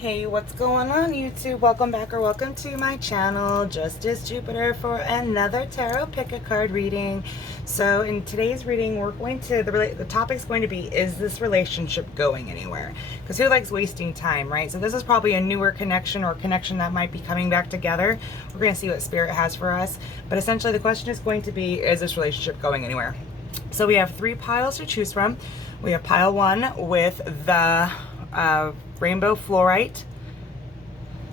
Hey, what's going on, YouTube? Welcome back or welcome to my channel, Justice Jupiter, for another tarot pick a card reading. So in today's reading, we're going to, the topic's going to be, is this relationship going anywhere? Because who likes wasting time, right? So this is probably a newer connection or connection that might be coming back together. We're going to see what Spirit has for us. But essentially the question is going to be, is this relationship going anywhere? So we have 3 piles to choose from. We have pile 1 with the rainbow fluorite,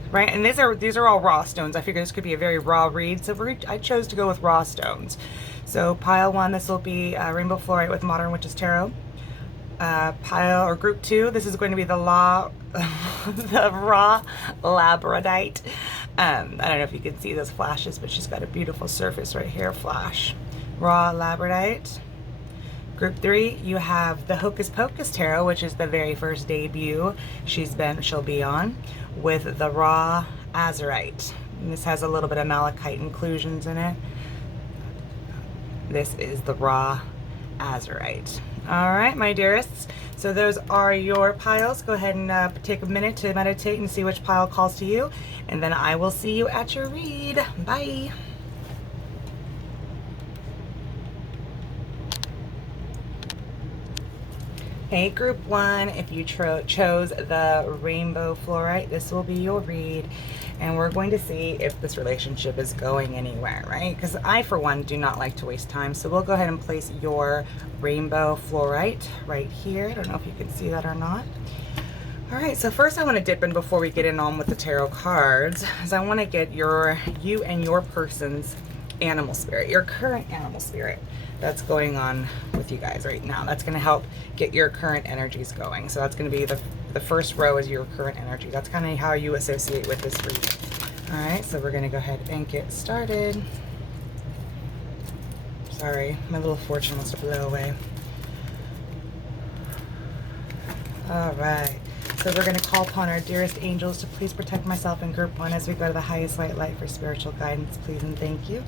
right? And these are all raw stones. I figure this could be a very raw read, so I chose to go with raw stones. So pile 1, this will be rainbow fluorite with Modern Witches Tarot. Group 2, this is going to be the raw Labradorite. I don't know if you can see those flashes, but she's got a beautiful surface right here, flash. Raw Labradorite. Group 3, you have the Hocus Pocus Tarot, which is the very first debut she'll be on, with the raw Azurite. And this has a little bit of malachite inclusions in it. This is the raw Azurite. All right, my dearests. So those are your piles. Go ahead and take a minute to meditate and see which pile calls to you. And then I will see you at your read. Bye. Hey, group 1, if you chose the rainbow fluorite, this will be your read, and we're going to see if this relationship is going anywhere, right? Because I, for one, do not like to waste time, so we'll go ahead and place your rainbow fluorite right here. I don't know if you can see that or not. All right, so first I want to dip in before we get in on with the tarot cards, is I want to get you and your person's animal spirit, your current animal spirit that's going on with you guys right now. That's going to help get your current energies going. So that's going to be the first row is your current energy. That's kind of how you associate with this reading. All right, so we're going to go ahead and get started. Sorry, my little fortune wants to blow away. All right, so we're going to call upon our dearest angels to please protect myself and group 1 as we go to the highest white light for spiritual guidance, please and thank you.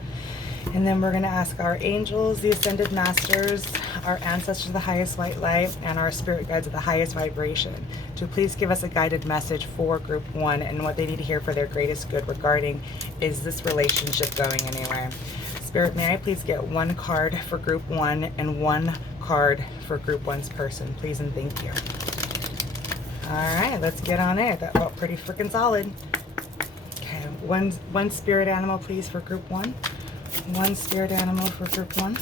And then we're going to ask our angels, the ascended masters, our ancestors of the highest white light, and our spirit guides of the highest vibration to please give us a guided message for group 1 and what they need to hear for their greatest good regarding, is this relationship going anywhere? Spirit, may I please get 1 card for group 1 and 1 card for group 1's person, please and thank you. All right, let's get on it. That felt pretty freaking solid. Okay, one spirit animal, please, for group 1. 1 spirit animal for group 1.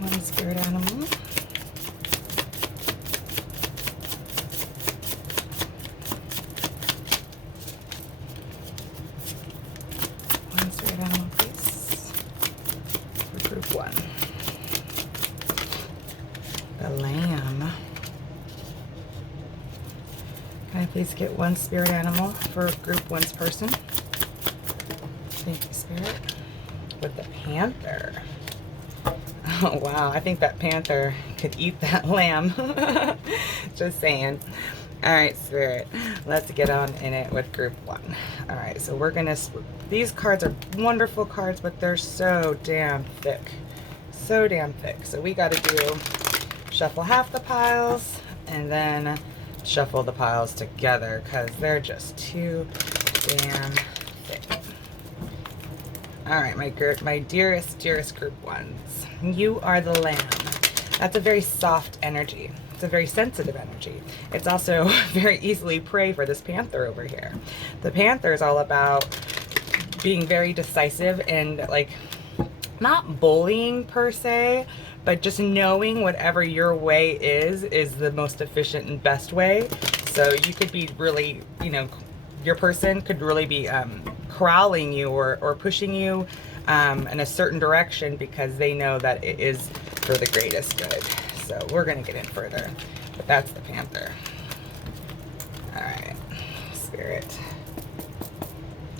1 spirit animal. One spirit animal, please, for group 1. The lamb. Can I please get 1 spirit animal for group 1's person? Thank you, Spirit. With the panther. Oh, wow. I think that panther could eat that lamb. Just saying. All right, Spirit. Let's get on in it with group 1. All right, so we're going to... These cards are wonderful cards, but they're so damn thick. So damn thick. So we got to do... Shuffle half the piles, and then shuffle the piles together, because they're just too damn thick. All right, my dearest group 1s. You are the lamb. That's a very soft energy. It's a very sensitive energy. It's also very easily prey for this panther over here. The panther is all about being very decisive and, like, not bullying per se, but just knowing whatever your way is the most efficient and best way. So you could be really, you know, your person could really be corralling you or pushing you in a certain direction because they know that it is for the greatest good. So we're going to get in further, but that's the panther. All right, Spirit.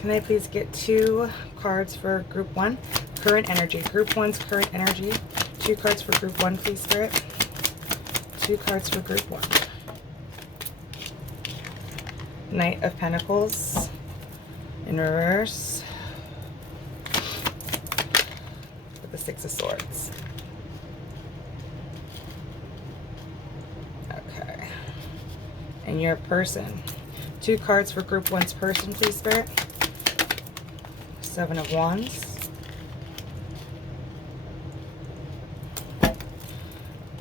Can I please get 2 cards for group 1? Current energy. Group 1's current energy. 2 cards for group 1, please, Spirit. 2 cards for group 1. Knight of Pentacles in reverse with the 6 of Swords. Okay. and your person. 2 cards for group 1's person, please, Spirit. 7 of Wands.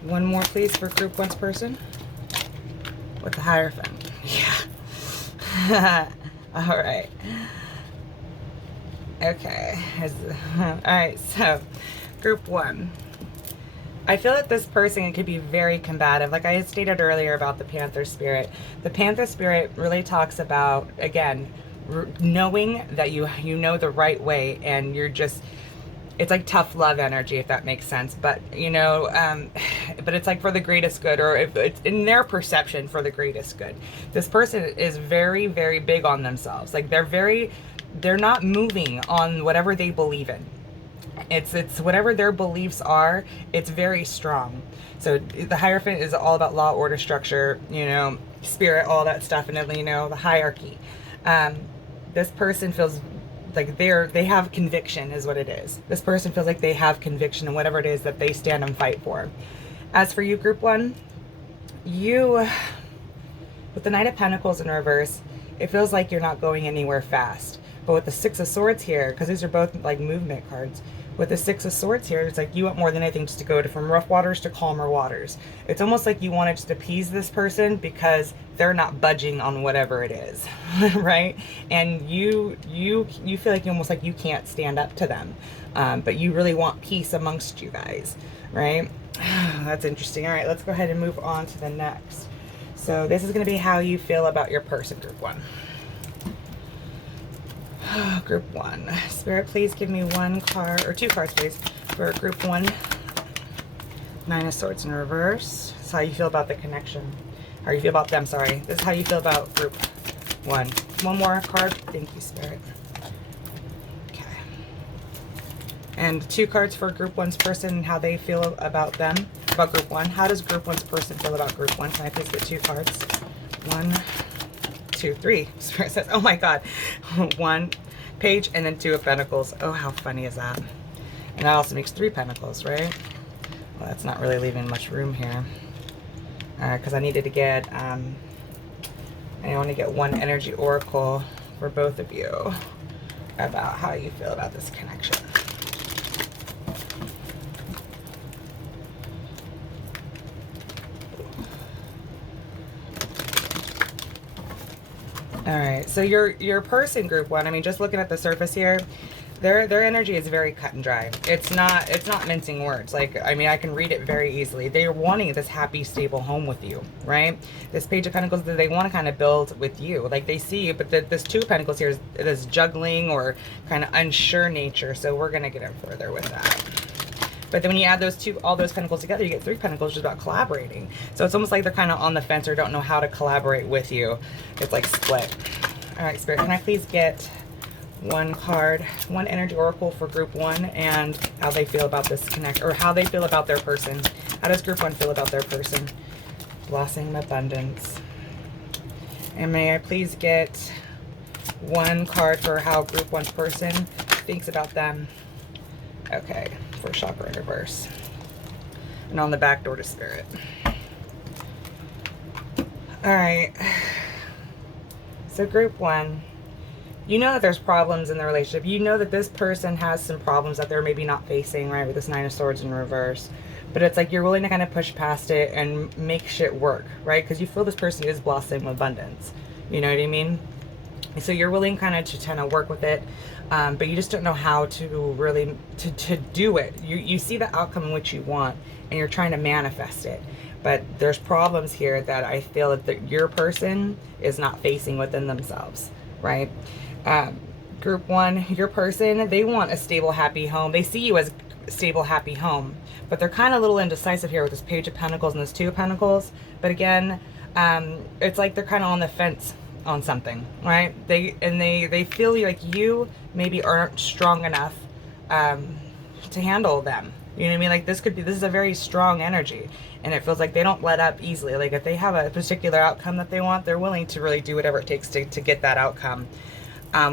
1 more, please, for group 1's person. With the Hierophant. Yeah. All right. Okay. All right, so group 1. I feel that this person could be very combative. Like I had stated earlier about the Panther spirit. The Panther spirit really talks about, again, knowing that you know the right way, and you're just, it's like tough love energy, if that makes sense. But you know, but it's like for the greatest good, or if it's in their perception for the greatest good. This person is very, very big on themselves. Like they're not moving on whatever they believe in. It's whatever their beliefs are, it's very strong. So the Hierophant is all about law, order, structure, you know, spirit, all that stuff, and then, you know, the hierarchy. This person feels like they have conviction is what it is. This person feels like they have conviction in whatever it is that they stand and fight for. As for you, group 1, you, with the Knight of Pentacles in reverse, it feels like you're not going anywhere fast. But with the 6 of Swords here, because these are both like movement cards, with the 6 of Swords here, it's like you want more than anything just to go from rough waters to calmer waters. It's almost like you want to just appease this person because they're not budging on whatever it is, right? And you feel like almost like you can't stand up to them, but you really want peace amongst you guys, right? That's interesting. All right, let's go ahead and move on to the next. So this is going to be how you feel about your person, group 1. Group 1. Spirit, please give me 1 card, or 2 cards, please, for group 1. 9 of Swords in reverse. This is how you feel about the connection. How you feel about them, sorry. This is how you feel about group 1. 1 more card. Thank you, Spirit. Okay. And 2 cards for group 1's person and how they feel about them, about group 1. How does group 1's person feel about group 1? Can I please get 2 cards? 1, 2, 3. Spirit says, oh my God. 1 page and then 2 of Pentacles. Oh, how funny is that? And that also makes 3 Pentacles, right? Well, that's not really leaving much room here. Because I needed to get, I want to get 1 energy oracle for both of you about how you feel about this connection. All right, so your person, group 1, I mean, just looking at the surface here, their energy is very cut and dry. It's not mincing words. Like, I mean, I can read it very easily. They're wanting this happy, stable home with you, right? This Page of Pentacles, they want to kind of build with you. Like, they see you, but this 2 of Pentacles here is this juggling or kind of unsure nature. So we're going to get in further with that. But then when you add all those Pentacles together, you get 3 Pentacles just about collaborating. So it's almost like they're kind of on the fence or don't know how to collaborate with you. It's like split. All right, Spirit, can I please get 1 card, 1 energy oracle for group 1 and how they feel about this connect, or how they feel about their person. How does group 1 feel about their person? Blossoming Abundance. And may I please get 1 card for how group 1's person thinks about them? Okay, for Chakra in reverse. And on the back door to Spirit. All right. So group 1, you know that there's problems in the relationship. You know that this person has some problems that they're maybe not facing, right, with this 9 of Swords in reverse. But it's like you're willing to kind of push past it and make shit work, right? Because you feel this person is blossoming with abundance. You know what I mean? So you're willing kind of work with it, but you just don't know how to really to do it. You see the outcome in which you want, and you're trying to manifest it. But there's problems here that I feel that your person is not facing within themselves, right? Group 1, your person, they want a stable, happy home. They see you as a stable, happy home, but they're kind of a little indecisive here with this Page of Pentacles and this 2 of Pentacles. But again, it's like they're kind of on the fence on something, right? They feel like you maybe aren't strong enough to handle them. You know what I mean? Like this is a very strong energy, and it feels like they don't let up easily. Like if they have a particular outcome that they want, they're willing to really do whatever it takes to get that outcome.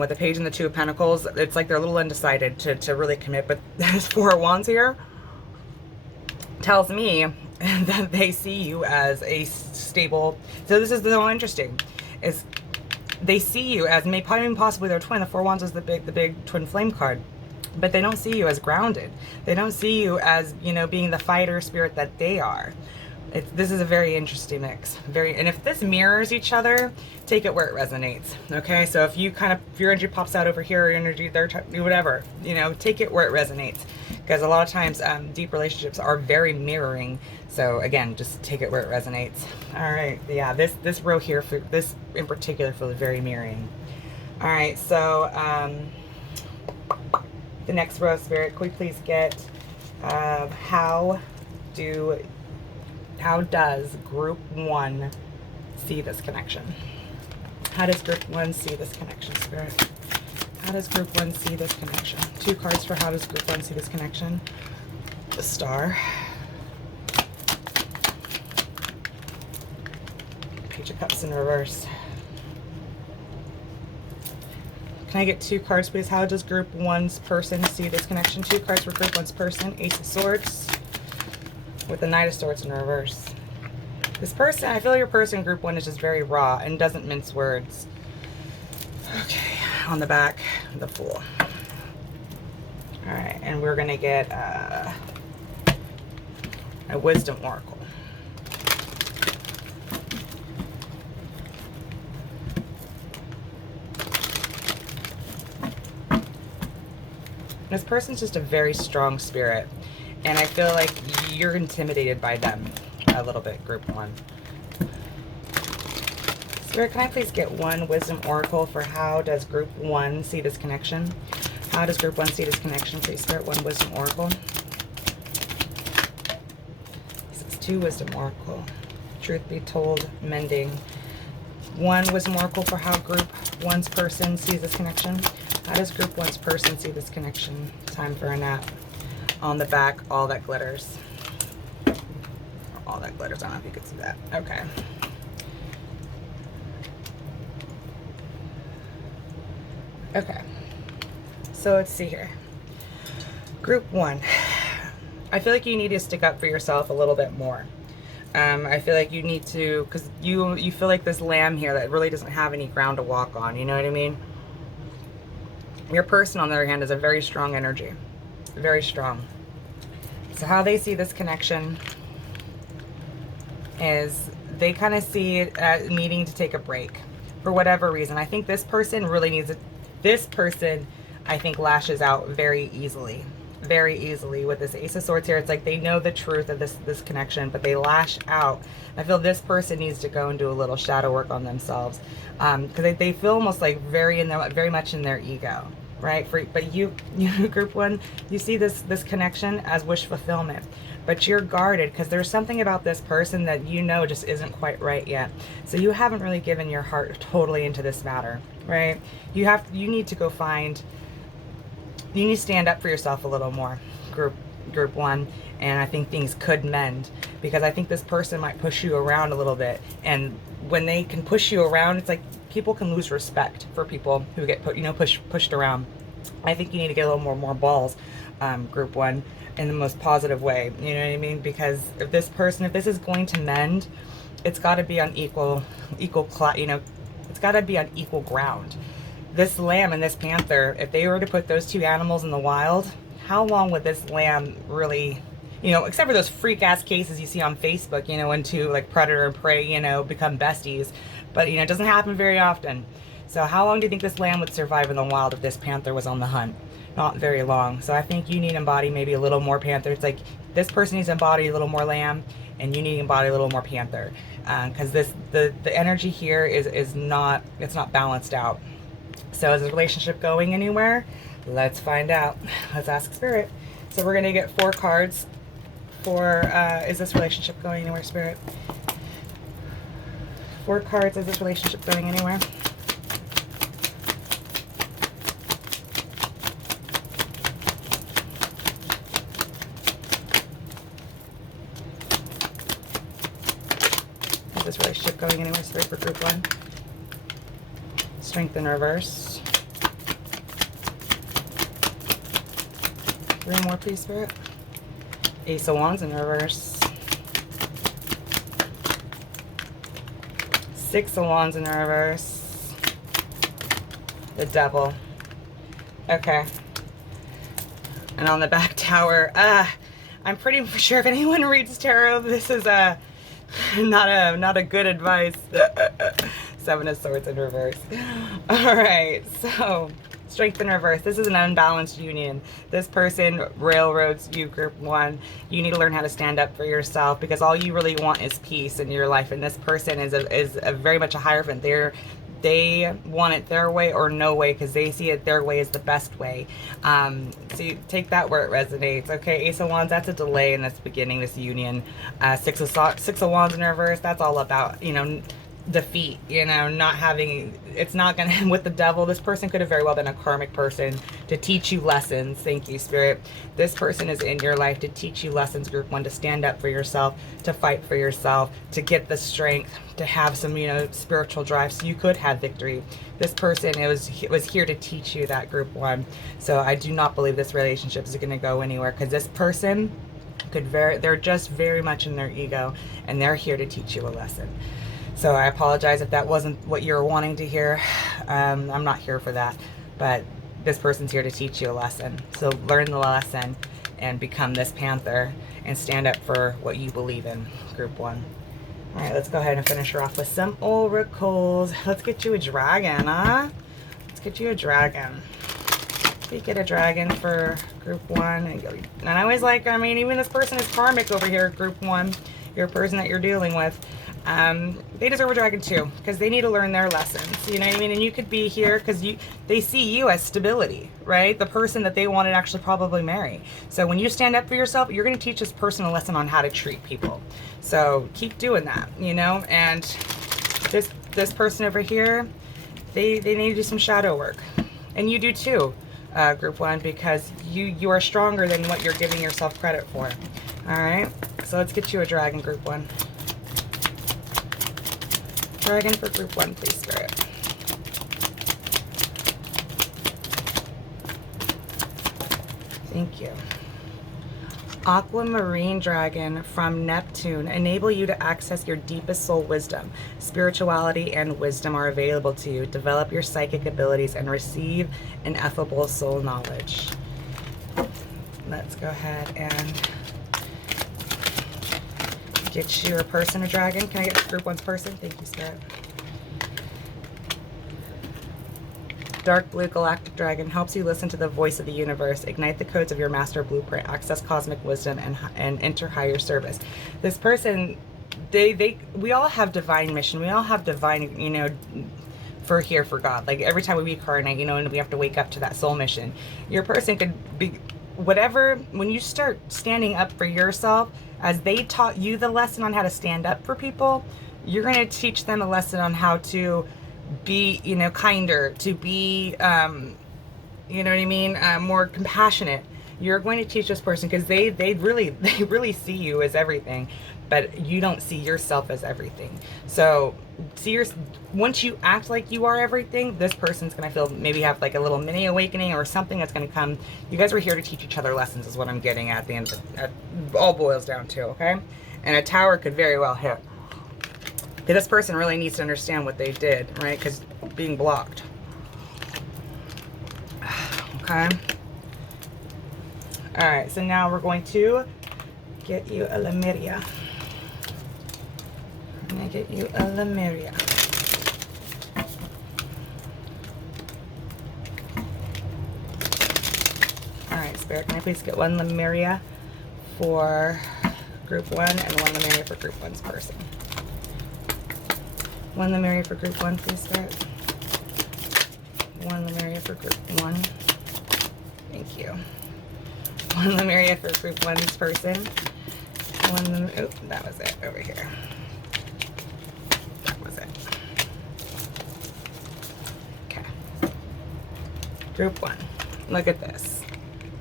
With the Page and the 2 of Pentacles, it's like they're a little undecided to really commit. But this 4 of Wands here tells me and that they see you as a stable. So this is so interesting, is they see you as maybe possibly their twin. The Four Wands is the big twin flame card, but they don't see you as grounded. They don't see you as, you know, being the fighter spirit that they are. This is a very interesting mix. And if this mirrors each other, take it where it resonates. Okay, so if your energy pops out over here, or your energy there, whatever, you know, take it where it resonates. Because a lot of times, deep relationships are very mirroring. So again, just take it where it resonates. All right, yeah, this row here, for this in particular, feels very mirroring. All right, so the next row, Spirit, could we please get how does group 1 see this connection? How does group 1 see this connection, Spirit? How does group 1 see this connection? 2 cards for how does group 1 see this connection. The Star. Page of Cups in reverse. Can I get 2 cards, please? How does group 1's person see this connection? 2 cards for group 1's person. Ace of Swords with the Knight of Swords in reverse. This person, I feel your person, group 1, is just very raw and doesn't mince words. Okay, on the back, the Fool. All right, and we're gonna get a Wisdom Oracle. This person's just a very strong spirit, and I feel like you're intimidated by them a little bit, group 1. Spirit, can I please get 1 Wisdom Oracle for how does group 1 see this connection? How does group 1 see this connection? Please, Spirit, 1 Wisdom Oracle. This is 2 Wisdom Oracle. Truth be told, mending. 1 Wisdom Oracle for how group 1's person sees this connection. How does group 1's person see this connection? Time for a nap. On the back, all that glitters. All that glitters. I don't know if you could see that. Okay. Okay. So let's see here. Group 1. I feel like you need to stick up for yourself a little bit more. I feel like you need to, because you feel like this lamb here that really doesn't have any ground to walk on. You know what I mean? Your person, on the other hand, is a very strong energy. Very strong. So how they see this connection is they kind of see it as needing to take a break for whatever reason. I think this person really needs it. This person, I think, lashes out very easily. Very easily with this Ace of Swords here. It's like they know the truth of this connection, but they lash out. I feel this person needs to go and do a little shadow work on themselves, because they feel almost like very much in their ego, right? But you group 1, you see this connection as wish fulfillment, but you're guarded because there's something about this person that you know just isn't quite right yet. So you haven't really given your heart totally into this matter, right? You need to go find. You need to stand up for yourself a little more, group 1, and I think things could mend, because I think this person might push you around a little bit, and when they can push you around, it's like people can lose respect for people who get pushed around. I think you need to get a little more balls, group 1, in the most positive way. You know what I mean? Because if this is going to mend, it's got to be on equal, it's got to be on equal ground. This lamb and this panther, if they were to put those 2 animals in the wild, how long would this lamb really, except for those freak ass cases you see on Facebook, when 2 like predator and prey, become besties, but it doesn't happen very often. So how long do you think this lamb would survive in the wild if this panther was on the hunt? Not very long. So I think you need to embody maybe a little more panther. It's like this person needs to embody a little more lamb, and you need to embody a little more panther, because the energy here is not balanced out. So is this relationship going anywhere? Let's find out. Let's ask Spirit. So we're going to get 4 cards for, is this relationship going anywhere, Spirit? 4 cards, is this relationship going anywhere? Is this relationship going anywhere, Spirit, for group 1? Strength in reverse. 3 more, please, Spirit. Ace of Wands in reverse. Six of Wands in reverse. The Devil. Okay. And on the back tower, I'm pretty sure if anyone reads tarot, this is not a good advice. Seven of Swords in reverse. All right, so Strength in reverse. This is an unbalanced union. This person railroads you, group one. You need to learn how to stand up for yourself, because all you really want is peace in your life. And this person is a very much a hierophant. They want it their way or no way, because they see it their way as the best way. So you take that where it resonates. Okay, Ace of Wands, that's a delay in this beginning, this union. Six of Wands in reverse, that's all about, you know, defeat, you know, not having, it's not gonna, with the Devil, this person could have very well been a karmic person to teach you lessons. Thank you, Spirit. This person is in your life to teach you lessons, group one, to stand up for yourself, to fight for yourself, to get the strength, to have some, you know, spiritual drive so you could have victory. This person, it was here to teach you that, group one. So I do not believe this relationship is going to go anywhere, because this person they're just very much in their ego, and they're here to teach you a lesson. So I apologize if that wasn't what you're wanting to hear. I'm not here for that, but this person's here to teach you a lesson. So learn the lesson and become this panther and stand up for what you believe in, group one. All right, let's go ahead and finish her off with some oracles. Let's get you a dragon, huh? Let's get you a dragon. You get a dragon for group one. And I always like, I mean, even this person is karmic over here, group one, your person that you're dealing with. They deserve a dragon too, because they need to learn their lessons, you know what I mean? And you could be here because they see you as stability, right? The person that they want to actually probably marry. So when you stand up for yourself, you're going to teach this person a lesson on how to treat people. So keep doing that, you know? And this person over here, they need to do some shadow work. And you do too, group one, because you are stronger than what you're giving yourself credit for. All right, so let's get you a dragon, group one. Dragon for group one, please, Spirit. Thank you. Aquamarine dragon from Neptune. Enable you to access your deepest soul wisdom. Spirituality and wisdom are available to you. Develop your psychic abilities and receive ineffable soul knowledge. Let's go ahead and get you a person, a dragon. Can I get group one's person? Thank you, Spirit. Dark blue galactic dragon helps you listen to the voice of the universe, ignite the codes of your master blueprint, access cosmic wisdom, and enter higher service. This person, we all have divine mission. We all have divine, you know, for God. Like every time we reincarnate, you know, and we have to wake up to that soul mission. Your person could be whatever. When you start standing up for yourself, as they taught you the lesson on how to stand up for people, you're going to teach them a lesson on how to be, you know, kinder, to be, you know what I mean, more compassionate. You're going to teach this person, because they really see you as everything, but you don't see yourself as everything. So once you act like you are everything, this person's going to feel, maybe have like a little mini awakening or something that's going to come. You guys are here to teach each other lessons is what I'm getting at the end of it. It all boils down to, okay? And a tower could very well hit. This person really needs to understand what they did, right? Because being blocked. Okay. All right, so now we're going to get you a Lemuria. I'm going to get you a Lemuria. All right, Spirit, can I please get one Lemuria for group one and one Lemuria for group one's person? One Lemuria for group one, please, Spirit. One Lemuria for group one. Thank you. One Lemuria for group one's person. Oh, that was it over here. That was it. Okay. Group one. Look at this.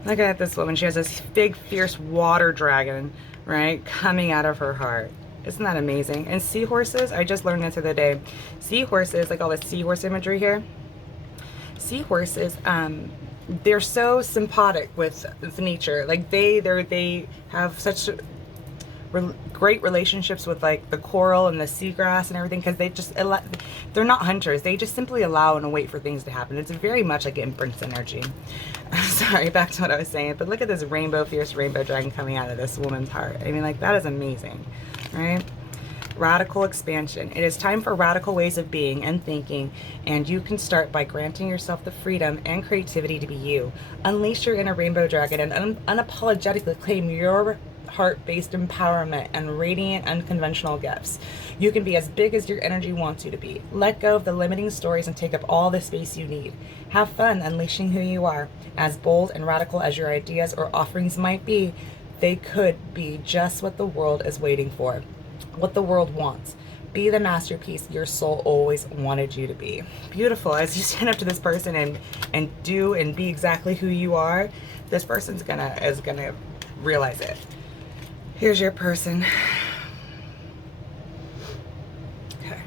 Look at this woman. She has this big, fierce water dragon, right, coming out of her heart. Isn't that amazing? And seahorses, I just learned this the other day. Seahorses, like all the seahorse imagery here. Seahorses, they're so sympathetic with nature. Like they have such great relationships with like the coral and the seagrass and everything, because they're not hunters. They just simply allow and wait for things to happen. It's very much like Empress energy. Sorry, back to what I was saying. But look at this fierce rainbow dragon coming out of this woman's heart. I mean, like, that is amazing, right? Radical expansion. It is time for radical ways of being and thinking, and you can start by granting yourself the freedom and creativity to be you. Unleash your inner rainbow dragon and unapologetically claim your heart-based empowerment and radiant unconventional gifts. You can be as big as your energy wants you to be. Let go of the limiting stories and take up all the space you need. Have fun unleashing who you are. As bold and radical as your ideas or offerings might be, they could be just what the world is waiting for. What the world wants. Be the masterpiece your soul always wanted you to be. Beautiful. As you stand up to this person and do and be exactly who you are, this person's is gonna realize it. Here's your person. Okay.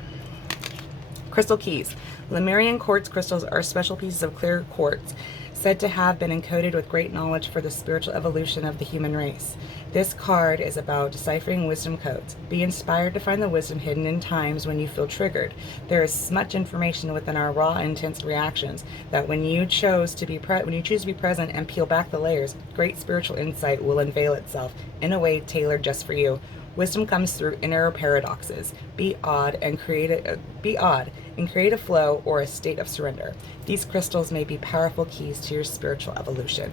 Crystal keys. Lemurian quartz crystals are special pieces of clear quartz said to have been encoded with great knowledge for the spiritual evolution of the human race. This card is about deciphering wisdom codes. Be inspired to find the wisdom hidden in times when you feel triggered. There is much information within our raw and intense reactions that when you choose to be present and peel back the layers, great spiritual insight will unveil itself in a way tailored just for you. Wisdom comes through inner paradoxes. Be odd and create a flow or a state of surrender. These crystals may be powerful keys to your spiritual evolution.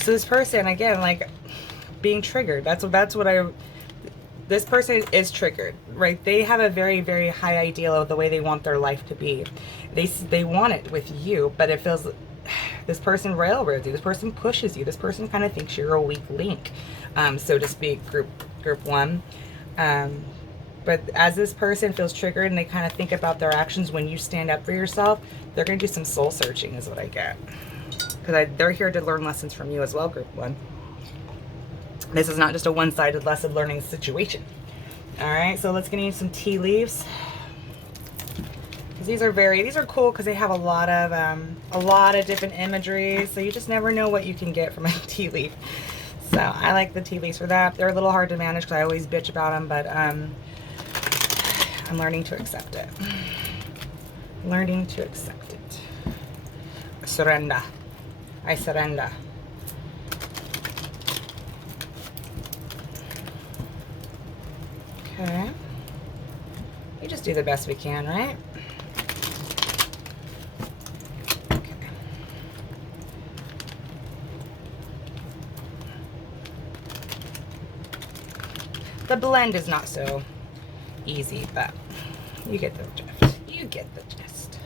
So this person, again, like, being triggered. This person is triggered, right? They have a very, very high ideal of the way they want their life to be. They want it with you, but it feels, this person railroads you. This person pushes you. This person kind of thinks you're a weak link, so to speak, group one. But as this person feels triggered and they kind of think about their actions when you stand up for yourself, they're going to do some soul searching is what I get. Because they're here to learn lessons from you as well, group one. This is not just a one-sided lesson learning situation. All right, so let's get into some tea leaves. These are cool because they have a lot of different imagery. So you just never know what you can get from a tea leaf. So I like the tea leaves for that. They're a little hard to manage because I always bitch about them, but I'm learning to accept it. Learning to accept it. Surrender. I surrender. Okay. We just do the best we can, right? Okay. The blend is not so easy, but you get the drift. You get the gist.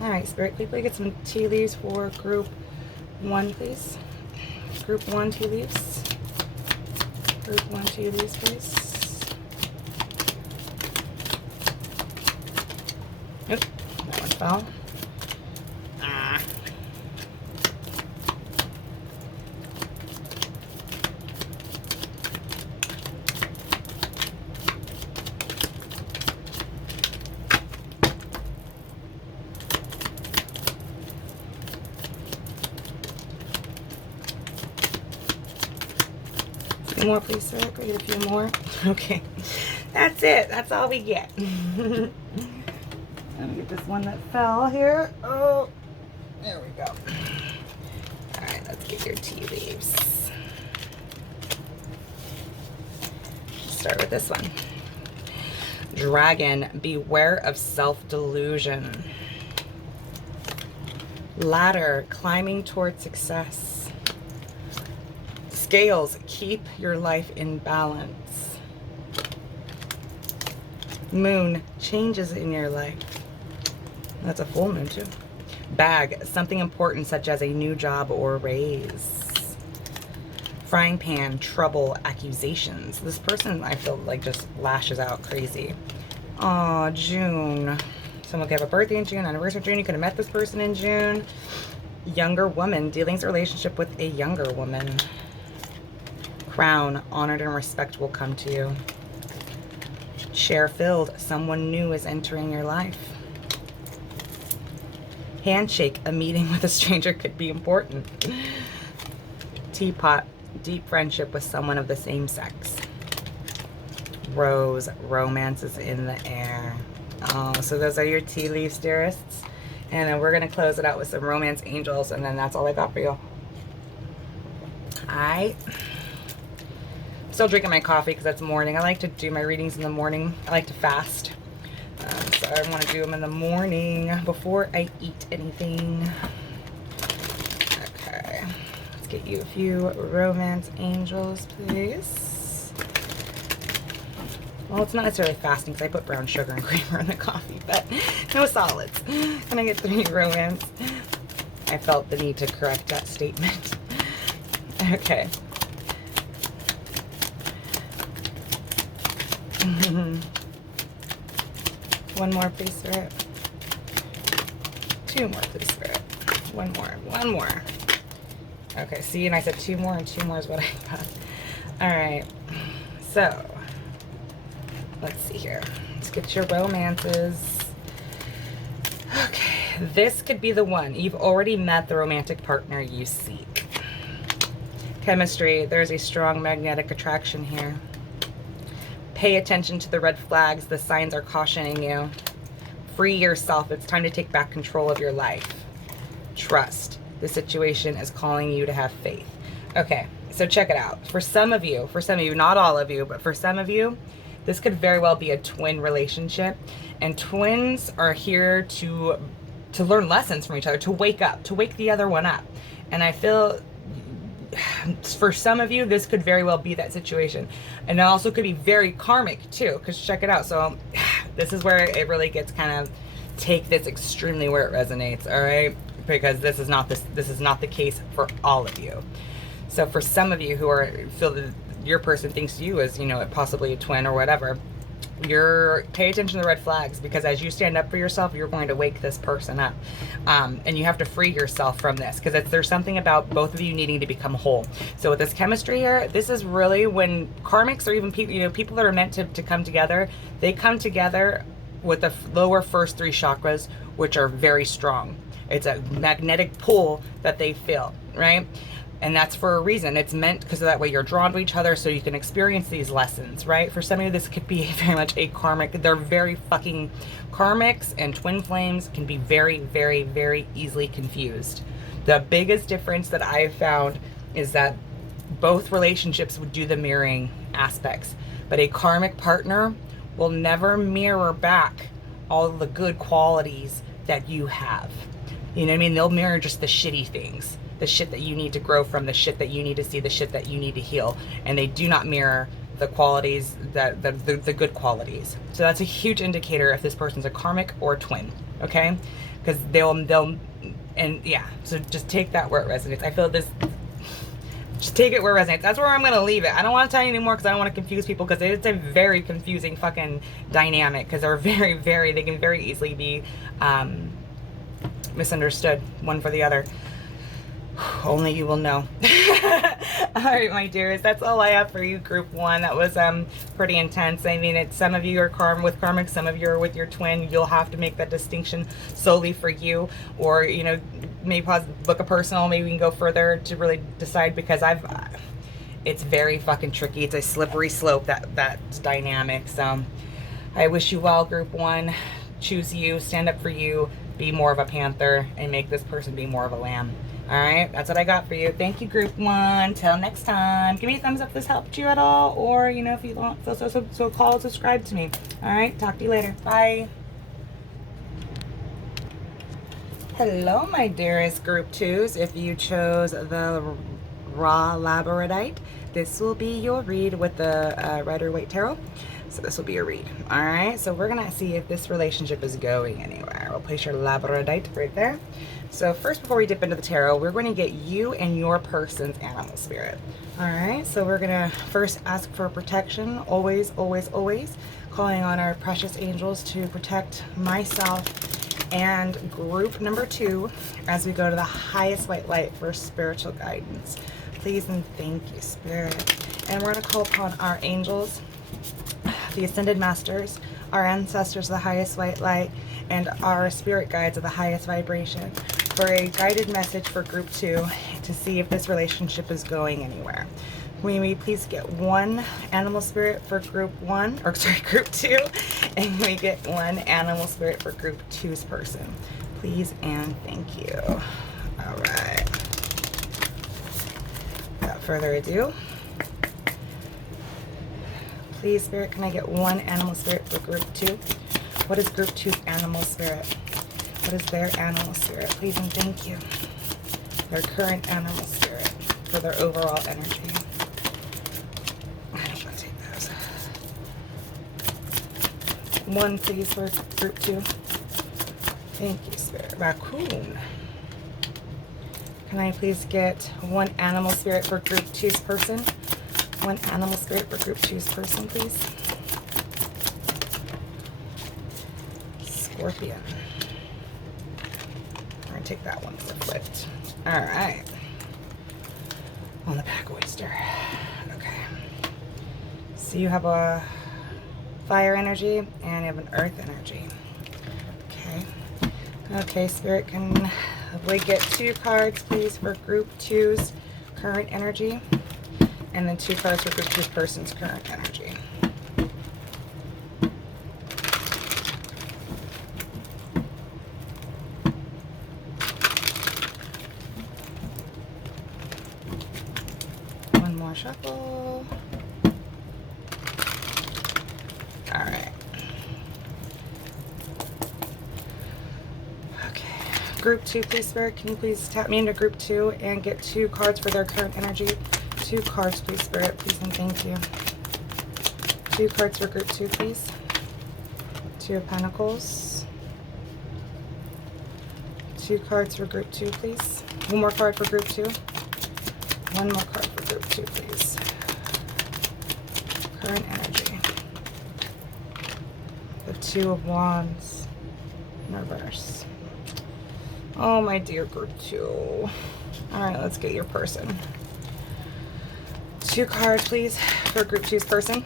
All right, Spirit, quickly get some tea leaves for group one, please. Group one tea leaves. Group one tea leaves, please. Nope, that one fell. More, please, sir. Can we get a few more? Okay, that's it. That's all we get. Let me get this one that fell here. Oh, there we go. All right, let's get your tea leaves. Start with this one. Dragon, beware of self-delusion. Ladder, climbing toward success. Scales, keep your life in balance. Moon, changes in your life. That's a full moon too. Bag, something important such as a new job or raise. Frying pan, trouble, accusations. This person, I feel like, just lashes out crazy. Aw, June. Someone could have a birthday in June, anniversary in June. You could have met this person in June. Younger woman, dealings or relationship with a younger woman. Crown, honored and respect will come to you. Share filled, someone new is entering your life. Handshake, a meeting with a stranger could be important. Teapot, deep friendship with someone of the same sex. rose, romance is in the air. Oh, so those are your tea leaves, dearests. And then we're going to close it out with some romance angels, and then that's all I got for you. Alright. Still drinking my coffee because that's morning. I like to do my readings in the morning. I like to fast. So I want to do them in the morning before I eat anything. Okay. Let's get you a few romance angels, please. Well, it's not necessarily fasting because I put brown sugar and creamer in the coffee, but no solids. Can I get 3 romance? I felt the need to correct that statement. Okay. One more, please, Spirit. 2 more, please, Spirit. One more. Okay, see, and I said 2 more, and 2 more is what I got. Alright, so, let's see here. Let's get your romances. Okay, this could be the one. You've already met the romantic partner you seek. Chemistry, there's a strong magnetic attraction here. Pay attention to the red flags. The signs are cautioning you. Free yourself. It's time to take back control of your life. Trust. The situation is calling you to have faith. Okay, so check it out. For some of you, not all of you, but for some of you, this could very well be a twin relationship. And twins are here to learn lessons from each other, to wake up, to wake the other one up. And I feel for some of you, this could very well be that situation. And it also could be very karmic too, because check it out. So this is where it really gets kind of, take this extremely where it resonates, all right? Because this is not the case for all of you. So for some of you who feel that your person thinks you as, you know, possibly a twin or whatever, pay attention to the red flags, because as you stand up for yourself, you're going to wake this person up. And you have to free yourself from this, because there's something about both of you needing to become whole. So with this chemistry here, this is really when karmics, or even people, you know, people that are meant to come together, they come together with the lower first 3 chakras, which are very strong. It's a magnetic pull that they feel, right? And that's for a reason. It's meant because that way you're drawn to each other so you can experience these lessons, right? For some of you, this could be very much a karmic. They're very fucking karmics, and twin flames can be very, very, very easily confused. The biggest difference that I've found is that both relationships would do the mirroring aspects, but a karmic partner will never mirror back all of the good qualities that you have. You know what I mean? They'll mirror just the shitty things. The shit that you need to grow from, the shit that you need to see, the shit that you need to heal. And they do not mirror the qualities, the good qualities. So that's a huge indicator if this person's a karmic or a twin, okay? Because and yeah, so just take that where it resonates. I feel this, just take it where it resonates. That's where I'm going to leave it. I don't want to tell you anymore because I don't want to confuse people, because it's a very confusing fucking dynamic, because they're very, very, they can very easily be misunderstood one for the other. Only you will know. All right, my dears, that's all I have for you, group 1. That was pretty intense. I mean, it's, some of you are with karmic, some of you are with your twin. You'll have to make that distinction solely for you, or, you know, maybe book a personal, maybe we can go further to really decide, because it's very fucking tricky. It's a slippery slope, that dynamic. So I wish you well, group 1. Choose you, stand up for you, be more of a panther, and make this person be more of a lamb. All right, that's what I got for you. Thank you, group 1. Till next time. Give me a thumbs up if this helped you at all, or, you know, if you don't feel so call and subscribe to me. All right, talk to you later. Bye. Hello, my dearest group 2s. If you chose the raw labradorite, this will be your read with the Rider-Waite tarot. So this will be your read. All right, so we're gonna see if this relationship is going anywhere. We'll place your labradorite right there. So first, before we dip into the tarot, we're going to get you and your person's animal spirit. All right, so we're gonna first ask for protection, always, always, always, calling on our precious angels to protect myself and group number 2 as we go to the highest white light for spiritual guidance. Please and thank you, Spirit. And we're gonna call upon our angels, the ascended masters, our ancestors of the highest white light, and our spirit guides of the highest vibration for a guided message for group 2 to see if this relationship is going anywhere. May we please get one animal spirit for group 1, or sorry, group 2, and we get one animal spirit for group 2's person. Please and thank you. All right. Without further ado, please, Spirit, can I get one animal spirit for group 2? What is group 2's animal spirit? What is their animal spirit? Please and thank you. Their current animal spirit for their overall energy. I don't want to take those. One, please, for group 2. Thank you, Spirit. Raccoon. Can I please get one animal spirit for group 2's person? One animal spirit for group 2's person, please. Scorpion. I'm going to take that one for flipped. All right. On the back, oyster. Okay. So you have a fire energy and you have an earth energy. Okay. Okay, Spirit, can we get 2 cards, please, for group 2's current energy? And then 2 cards for group 2's person's current energy. One more shuffle. All right. Okay. Group 2, please, Spirit. Can you please tap me into group 2 and get 2 cards for their current energy? 2 cards, please, Spirit. Please and thank you. 2 cards for group 2, please. 2 of Pentacles. 2 cards for group 2, please. One more card for group 2. One more card for group 2, please. Current energy. The 2 of Wands in reverse. Oh, my dear group 2. All right, let's get your person. 2 cards, please, for group 2's person.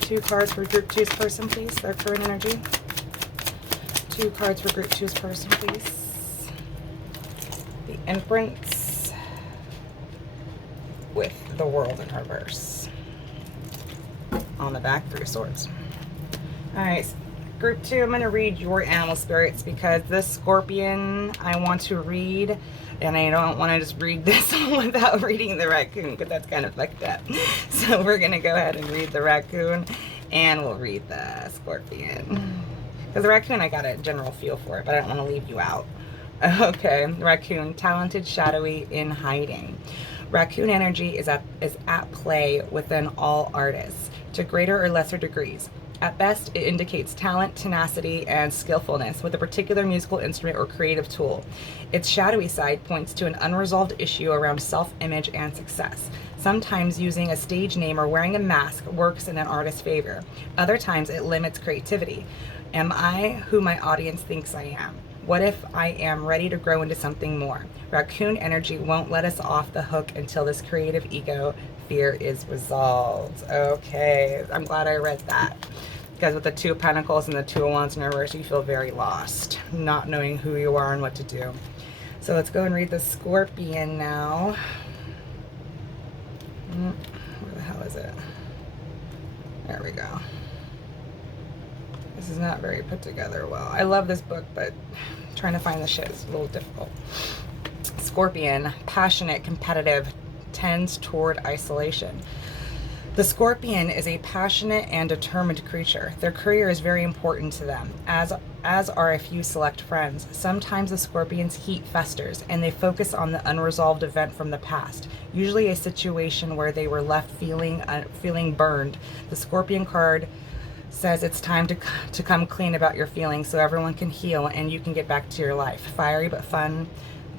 2 cards for group 2's person, please. Their current energy. 2 cards for group 2's person, please. The Empress with the World in reverse. On the back, 3 of Swords. All right, group 2, I'm going to read your animal spirits because this Scorpion I want to read. And I don't want to just read this without reading the raccoon, because that's kind of fucked up. So we're going to go ahead and read the raccoon, and we'll read the Scorpion. Because the raccoon, I got a general feel for it, but I don't want to leave you out. Okay, raccoon, talented, shadowy, in hiding. Raccoon energy is at play within all artists, to greater or lesser degrees. At best, it indicates talent, tenacity, and skillfulness with a particular musical instrument or creative tool. Its shadowy side points to an unresolved issue around self-image and success. Sometimes using a stage name or wearing a mask works in an artist's favor. Other times it limits creativity. Am I who my audience thinks I am? What if I am ready to grow into something more? Raccoon energy won't let us off the hook until this creative ego fear is resolved. Okay, I'm glad I read that. Because with the 2 of Pentacles and the 2 of Wands in reverse, you feel very lost, not knowing who you are and what to do. So let's go and read the Scorpion now. Where the hell is it? There we go. This is not very put together well. I love this book, but trying to find the shit is a little difficult. Scorpion, passionate, competitive, tends toward isolation. The Scorpion is a passionate and determined creature. Their career is very important to them, as are a few select friends. Sometimes the Scorpion's heat festers, and they focus on the unresolved event from the past, usually a situation where they were left feeling burned. The Scorpion card says it's time to come clean about your feelings so everyone can heal and you can get back to your life. Fiery but fun,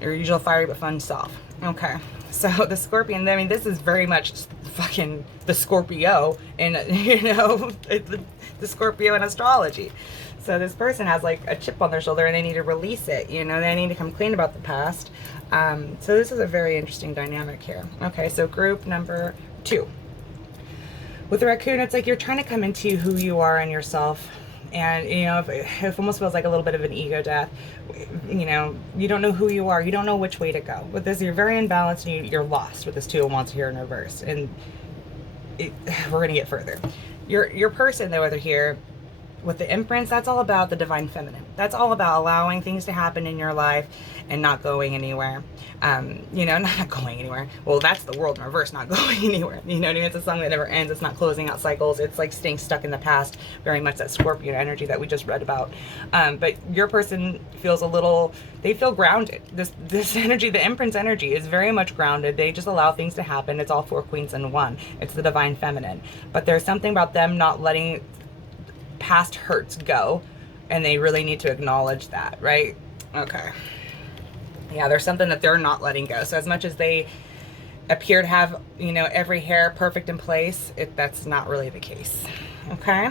your usual fiery but fun self. Okay. So the Scorpion, I mean, this is very much fucking the Scorpio and, you know, the Scorpio in astrology. So this person has like a chip on their shoulder and they need to release it, you know, they need to come clean about the past. So this is a very interesting dynamic here. Okay, so group number 2. With the raccoon, it's like you're trying to come into who you are and yourself. And, you know, it almost feels like a little bit of an ego death. You know, you don't know who you are. You don't know which way to go. With this, you're very imbalanced and you're lost with this 2 of Wands here in reverse. And we're going to get further. Your person, though, over here, with the imprints, that's all about the divine feminine. That's all about allowing things to happen in your life and not going anywhere. You know, not going anywhere. Well, that's the world in reverse, not going anywhere. You know what I mean? It's a song that never ends. It's not closing out cycles. It's like staying stuck in the past. Very much that Scorpion energy that we just read about. But your person feels a little, they feel grounded. This energy, the imprints energy, is very much grounded. They just allow things to happen. It's all 4 queens in one. It's the divine feminine. But there's something about them not letting past hurts go, and they really need to acknowledge that, right? Okay. Yeah, there's something that they're not letting go. So as much as they appear to have, you know, every hair perfect in place, that's not really the case. Okay,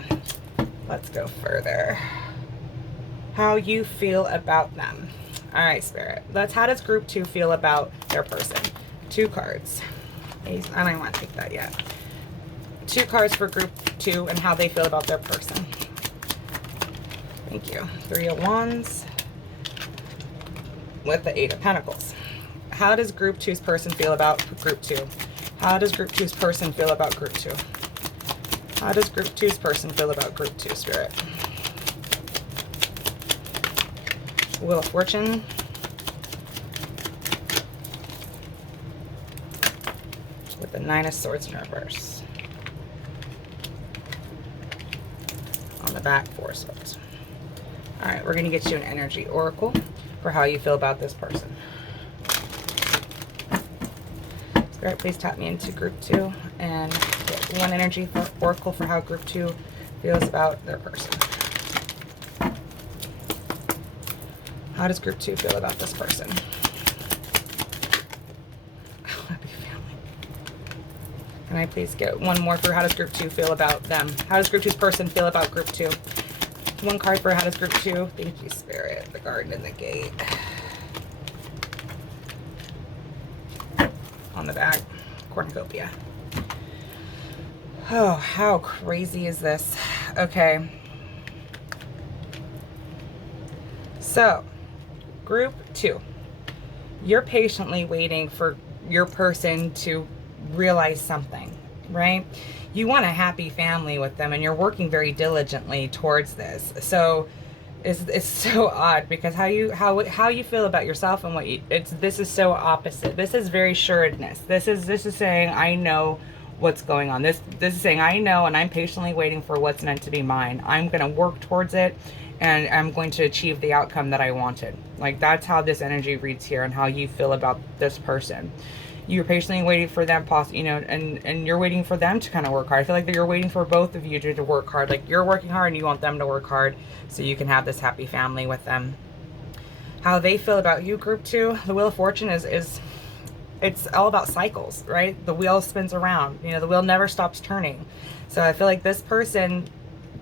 let's go further. How you feel about them. All right, Spirit. How does group 2 feel about their person? 2 cards. I don't even want to take that yet. 2 cards for group 2 and how they feel about their person. Thank you. 3 of Wands with the 8 of Pentacles. How does group 2's person feel about group 2? How does group 2's person feel about group 2? How does group 2's person feel about group 2, Spirit? Wheel of Fortune. With the 9 of Swords in reverse. On the back, 4 swords. All right, we're going to get you an energy oracle for how you feel about this person. Spirit, please tap me into group 2 and get one energy oracle for how group 2 feels about their person. How does group 2 feel about this person? Happy family. Can I please get one more for how does group 2 feel about them? How does group 2's person feel about group 2? One card for how does group 2? Thank you, Spirit. The garden and the gate. On the back, cornucopia. Oh, how crazy is this? Okay. So, group 2. You're patiently waiting for your person to realize something, right? You want a happy family with them, and you're working very diligently towards this. So it's so odd, because how you feel about yourself and this is so opposite. This is very sureness. This is saying, I know what's going on. This is saying, I know, and I'm patiently waiting for what's meant to be mine. I'm going to work towards it, and I'm going to achieve the outcome that I wanted. Like, that's how this energy reads here, and how you feel about this person. You're patiently waiting for them, you know, and you're waiting for them to kind of work hard. I feel like that you're waiting for both of you to work hard. Like, you're working hard and you want them to work hard so you can have this happy family with them. How they feel about you, group 2. The Wheel of Fortune it's all about cycles, right? The wheel spins around. You know, the wheel never stops turning. So I feel like this person,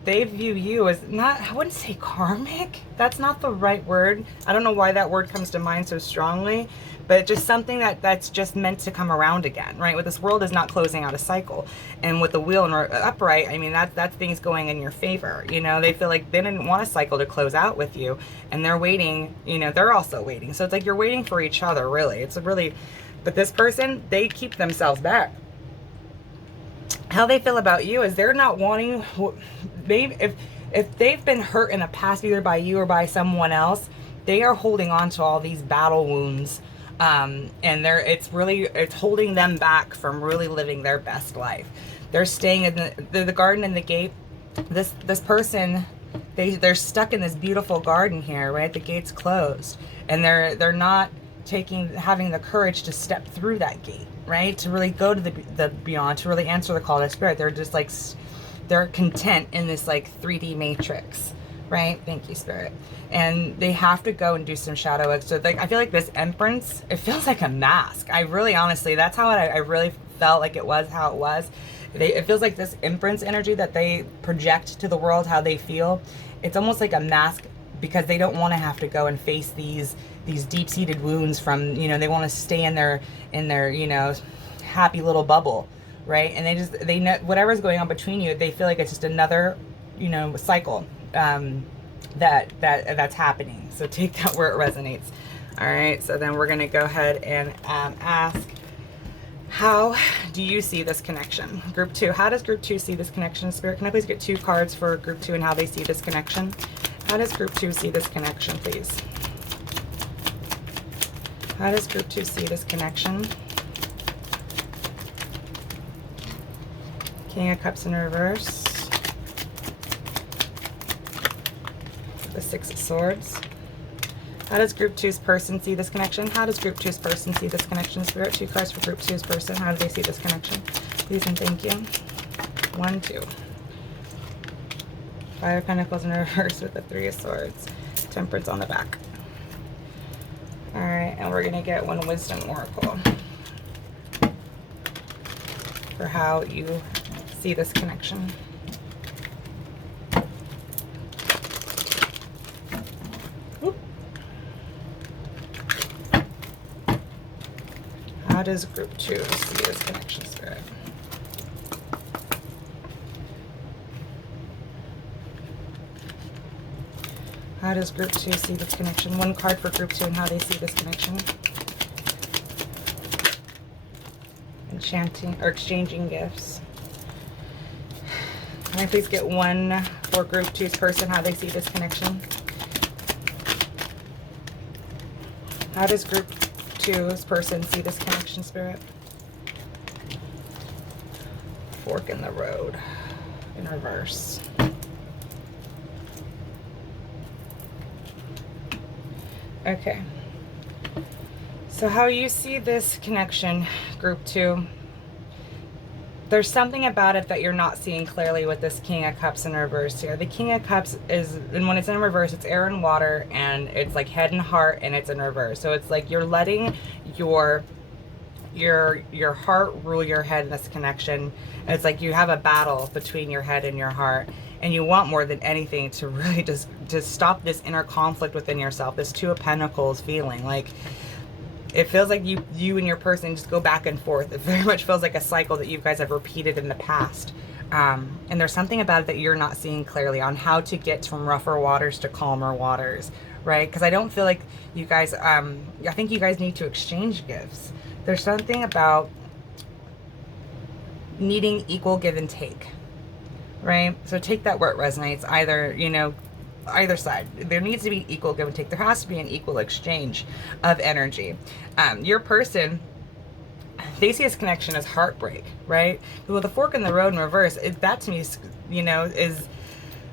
they view you as not, I wouldn't say karmic. That's not the right word. I don't know why that word comes to mind so strongly, but just something that's just meant to come around again, right? With this world is not closing out a cycle. And with the wheel and upright, I mean, that's things going in your favor. You know, they feel like they didn't want a cycle to close out with you, and they're waiting, you know, they're also waiting. So it's like you're waiting for each other, really. But this person, they keep themselves back. How they feel about you is they're not wanting, maybe if they've been hurt in the past, either by you or by someone else, they are holding on to all these battle wounds. And it's holding them back from really living their best life. They're staying in the garden and the gate. This person, they're stuck in this beautiful garden here, right? The gate's closed, and they're not having the courage to step through that gate, right? To really go to the beyond, to really answer the call to spirit. They're just like, they're content in this like 3D matrix, right? Thank you, Spirit. And they have to go and do some shadow work. So like, I feel like this Empress, it feels like a mask. I really, honestly, that's how I really felt like it was, how it was. It feels like this Empress energy that they project to the world, how they feel. It's almost like a mask, because they don't want to have to go and face these deep-seated wounds from, you know, they want to stay in their, you know, happy little bubble, right? And they know whatever's going on between you, they feel like it's just another, you know, cycle that's happening. So take that where it resonates. All right, so then we're going to go ahead and ask How do you see this connection? Group 2, how does Group 2 see this connection? Spirit, can I please get 2 cards for Group 2 and how they see this connection? How does Group 2 see this connection, please? How does Group 2 see this connection? King of Cups in reverse. The Six of Swords. How does Group 2's person see this connection? How does Group 2's person see this connection? Spirit, 2 cards for Group 2's person. How do they see this connection? Please and thank you. 1, 2. 5 of Pentacles in reverse with the 3 of Swords. Temperance on the back. Alright, and we're going to get 1 Wisdom Oracle for how you see this connection. How does Group 2 see this connection, Spirit? How does Group 2 see this connection? 1 card for Group 2 and how they see this connection. Enchanting or exchanging gifts. Can I please get 1 for Group 2's person, how they see this connection? How does Group 2's person see this connection, Spirit? Fork in the road in reverse. Okay. So how you see this connection, Group 2, there's something about it that you're not seeing clearly with this King of Cups in reverse here. The King of Cups is, and when it's in reverse, it's air and water, and it's like head and heart, and it's in reverse. So it's like you're letting your heart rule your head in this connection. And it's like you have a battle between your head and your heart, and you want more than anything to really just to stop this inner conflict within yourself, this 2 of Pentacles feeling. Like, it feels like you and your person just go back and forth. It very much feels like a cycle that you guys have repeated in the past. And there's something about it that you're not seeing clearly on how to get from rougher waters to calmer waters, right? Because I don't feel like you guys, I think you guys need to exchange gifts. There's something about needing equal give and take, right? So take that where it resonates, either, you know, either side. There needs to be equal give and take. There has to be an equal exchange of energy. Your person, they see this connection as heartbreak, right? But with the fork in the road in reverse, that to me is, you know, is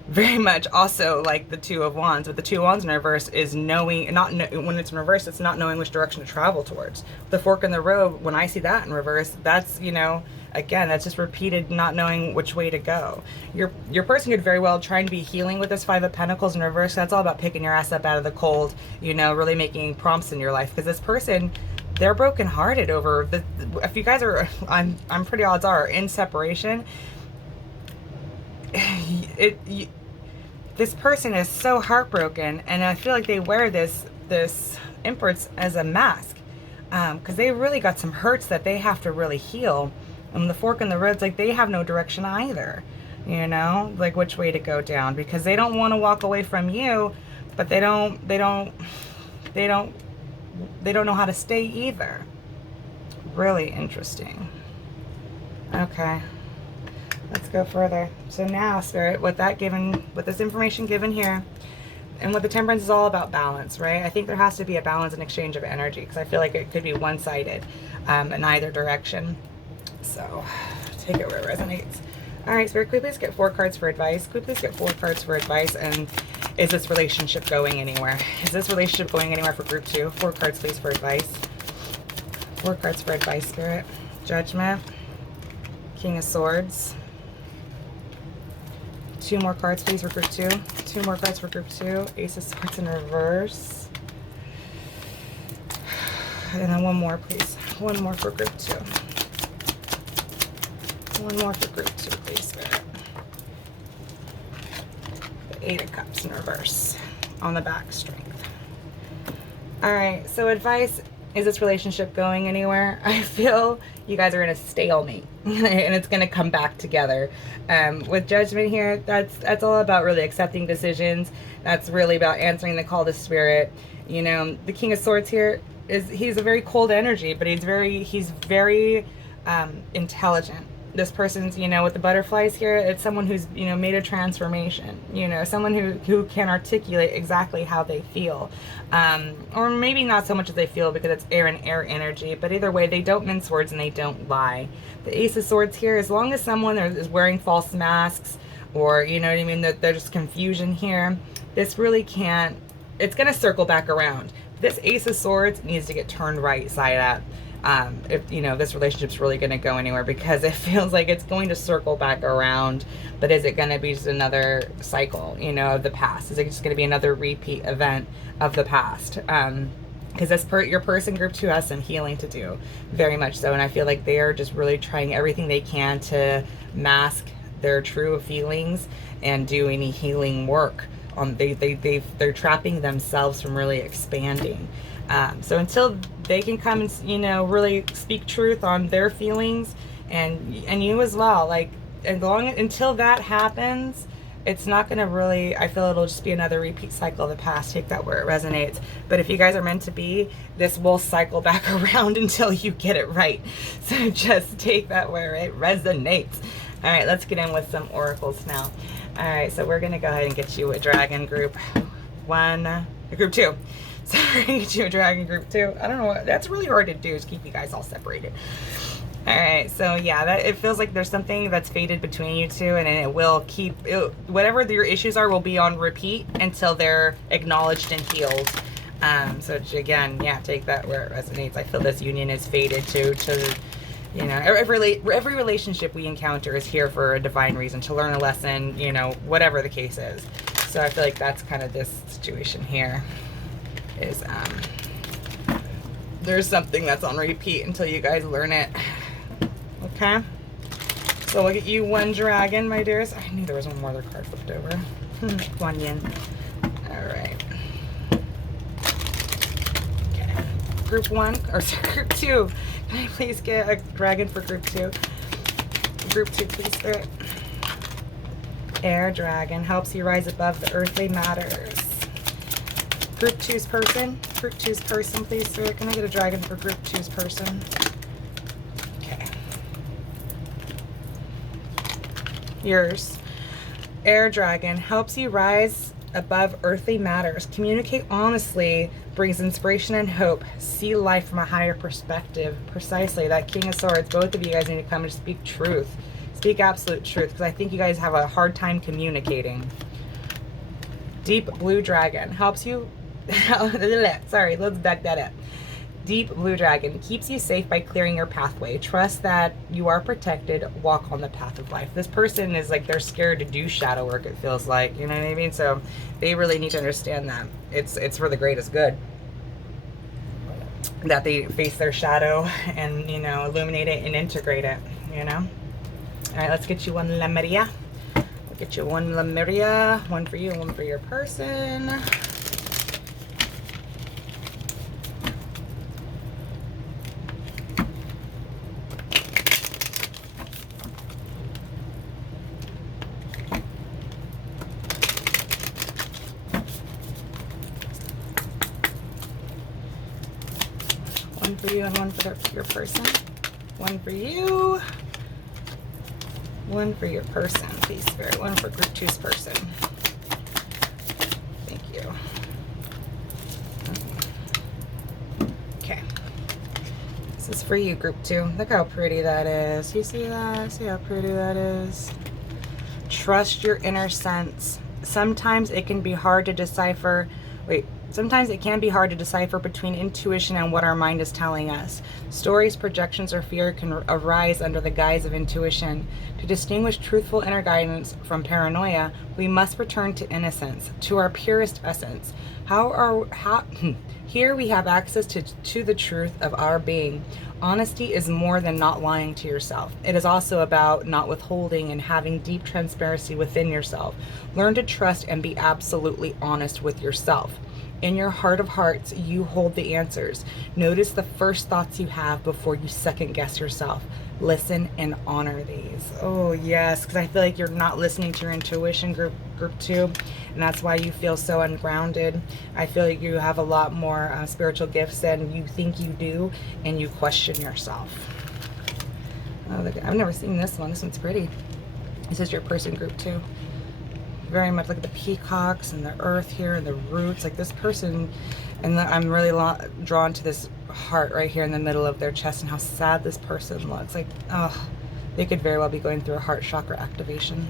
very much also like the 2 of Wands. With the 2 of Wands in reverse is knowing, when it's in reverse, it's not knowing which direction to travel towards. The fork in the road, when I see that in reverse, that's, you know, again, that's just repeated not knowing which way to go. Your person could very well try and be healing with this 5 of Pentacles in reverse. That's all about picking your ass up out of the cold, you know, really making prompts in your life. Because this person, they're brokenhearted over the, if you guys are, I'm pretty odds are in separation. This person is so heartbroken, and I feel like they wear this Empress as a mask, because they really got some hurts that they have to really heal. And the fork in the road's like they have no direction either, you know, like which way to go down, because they don't want to walk away from you, but they don't know how to stay either. Really interesting. Okay, let's go further. So now, Spirit, with this information given here, and what the Temperance is all about, balance, right? I think there has to be a balance and exchange of energy, because I feel like it could be one-sided in either direction. So take it where it resonates. All right, Spirit, could we please get 4 cards for advice? Could we please get 4 cards for advice? And is this relationship going anywhere? Is this relationship going anywhere for Group 2? 4 cards, please, for advice. 4 cards for advice, Spirit. Judgment. King of Swords. 2 more cards, please, for Group 2. 2 more cards for Group 2. Ace of Swords in reverse. And then 1 more, please. 1 more for Group 2. 1 more for Group 2, please, Spirit. The 8 of Cups in reverse on the back, strength. All right, so advice, is this relationship going anywhere? I feel you guys are in a stalemate and it's going to come back together. With Judgment here, that's all about really accepting decisions. That's really about answering the call to Spirit. You know, the King of Swords here he's a very cold energy, but he's very intelligent. This person's, you know, with the butterflies here, it's someone who's, you know, made a transformation, you know, someone who can articulate exactly how they feel. Or maybe not so much as they feel, because it's air and air energy, but either way, they don't mince words and they don't lie. The Ace of Swords here, as long as someone is wearing false masks, or, you know what I mean, that there's confusion here, this really can't, it's going to circle back around. This Ace of Swords needs to get turned right side up. If, you know, this relationship's really going to go anywhere, because it feels like it's going to circle back around. But is it going to be just another cycle, you know, of the past? Is it just going to be another repeat event of the past? Because your person, group 2, has some healing to do, very much so. And I feel like they are just really trying everything they can to mask their true feelings and do any healing work. They're trapping themselves from really expanding. So until they can come and, you know, really speak truth on their feelings, and you as well, like, until that happens, it's not going to really, I feel it'll just be another repeat cycle of the past. Take that where it resonates. But if you guys are meant to be, this will cycle back around until you get it right. So just take that where it resonates. All right, let's get in with some oracles now. All right, so we're going to go ahead and get you a dragon group 2. So we're going to get you a dragon group 2. I don't know what, that's really hard to do, is keep you guys all separated. All right, so yeah, it feels like there's something that's faded between you two, and it will whatever your issues are will be on repeat until they're acknowledged and healed. So again, yeah, take that where it resonates. I feel this union is faded to you know, every relationship we encounter is here for a divine reason, to learn a lesson, you know, whatever the case is. So I feel like that's kind of this situation here. Is there's something that's on repeat until you guys learn it. Okay, so we'll get you one dragon, my dears. I knew there was one more other card flipped over. One yin. All right. Okay, group 1, or sorry, group 2. Can I please get a dragon for group 2? Group 2, please, Spirit. Air dragon helps you rise above the earthly matters. Group 2's person. Group 2's person, please, sir. Can I get a dragon for Group 2's person? Okay. Yours. Air dragon helps you rise above earthly matters. Communicate honestly, brings inspiration and hope. See life from a higher perspective. Precisely. That King of Swords. Both of you guys need to come and speak truth. Speak absolute truth, because I think you guys have a hard time communicating. Deep blue dragon helps you. Sorry, let's back that up. Deep blue dragon keeps you safe by clearing your pathway. Trust that you are protected. Walk on the path of life. This person is like, they're scared to do shadow work, it feels like, you know what I mean? So they really need to understand that it's for the greatest good that they face their shadow and, you know, illuminate it and integrate it, you know. All right, let's get you one Lemuria. We'll get you one Lemuria, one for you and one for your person. One for you and one for your person. One for you. One for your person, please, Spirit. One for Group 2's person. Thank you. Okay. This is for you, Group 2. Look how pretty that is. You see that? See how pretty that is? Trust your inner sense. Sometimes it can be hard to decipher. Sometimes it can be hard to decipher between intuition and what our mind is telling us. Stories, projections, or fear can arise under the guise of intuition. To distinguish truthful inner guidance from paranoia, we must return to innocence, to our purest essence. Here we have access to the truth of our being. Honesty is more than not lying to yourself. It is also about not withholding and having deep transparency within yourself. Learn to trust and be absolutely honest with yourself. In your heart of hearts, you hold the answers. Notice the first thoughts you have before you second guess yourself. Listen and honor these. Oh yes, because I feel like you're not listening to your intuition, group 2, and that's why you feel so ungrounded. I feel like you have a lot more spiritual gifts than you think you do, and you question yourself. Oh, I've never seen this one. This one's pretty. This is your person group 2. Very much like the peacocks and the earth here and the roots. Like this person, and I'm really drawn to this heart right here in the middle of their chest and how sad this person looks. Like, oh, they could very well be going through a heart chakra activation.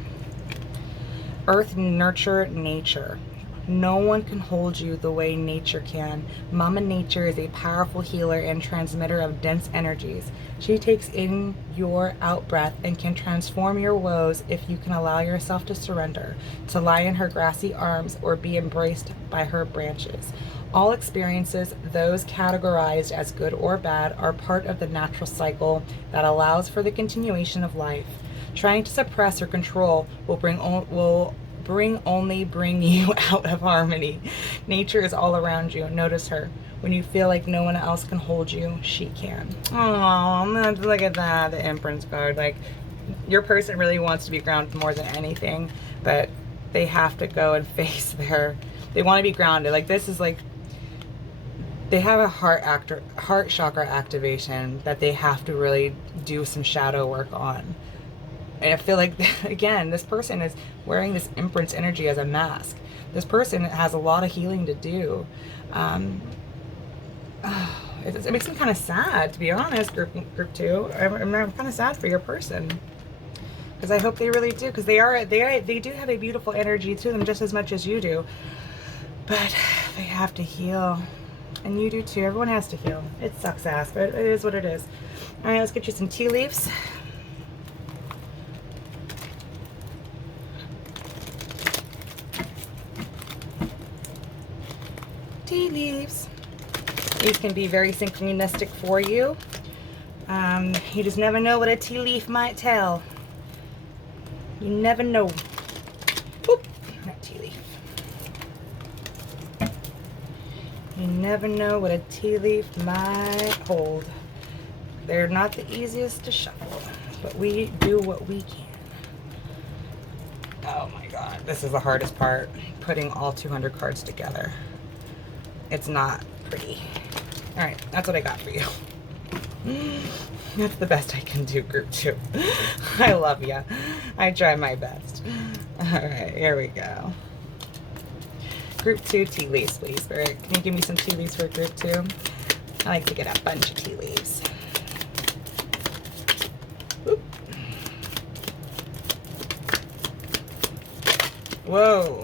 Earth, nurture, nature. No one can hold you the way nature can. Mama Nature is a powerful healer and transmitter of dense energies. She takes in your out-breath and can transform your woes if you can allow yourself to surrender, to lie in her grassy arms or be embraced by her branches. All experiences, those categorized as good or bad, are part of the natural cycle that allows for the continuation of life. Trying to suppress or control will only bring you out of harmony. Nature is all around you. Notice her. When you feel like no one else can hold you, she can. Oh, look at that, the Empress card. Like, your person really wants to be grounded more than anything, but they have to go and face they want to be grounded. Like, this is like, they have a heart chakra activation that they have to really do some shadow work on. And I feel like, again, this person is wearing this Empress energy as a mask. This person has a lot of healing to do. It makes me kind of sad, to be honest, group 2. I'm kind of sad for your person. Because I hope they really do. Because they do have a beautiful energy to them just as much as you do. But they have to heal. And you do too. Everyone has to heal. It sucks ass, but it is what it is. All right, let's get you some tea leaves. Tea leaves. These can be very synchronistic for you. You just never know what a tea leaf might tell. You never know. Oop, not tea leaf. You never know what a tea leaf might hold. They're not the easiest to shuffle, but we do what we can. Oh my God, this is the hardest part, putting all 200 cards together. It's not pretty. All right, that's what I got for you. That's the best I can do, group 2. I love ya. I try my best. All right, here we go. Group 2 tea leaves, please, Spirit. Can you give me some tea leaves for group 2? I like to get a bunch of tea leaves. Oop. Whoa.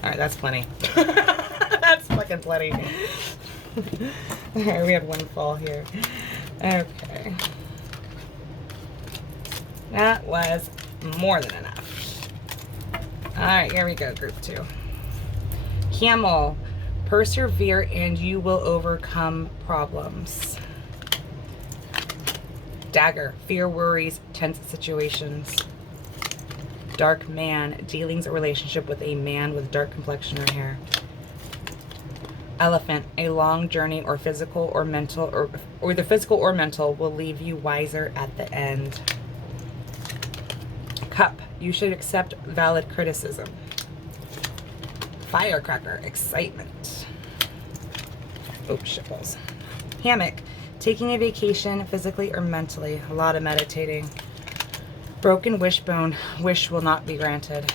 All right, that's plenty. That's fucking plenty. All right, we have one fall here. Okay. That was more than enough. All right, here we go, group 2. Camel, persevere and you will overcome problems. Dagger, fear, worries, tense situations. Dark man, dealings or relationship with a man with dark complexion or hair. Elephant, a long journey or physical or mental, or either physical or mental, will leave you wiser at the end. Cup, you should accept valid criticism. Firecracker, excitement. Oops, shitballs. Hammock, taking a vacation physically or mentally. A lot of meditating. Broken wishbone, wish will not be granted.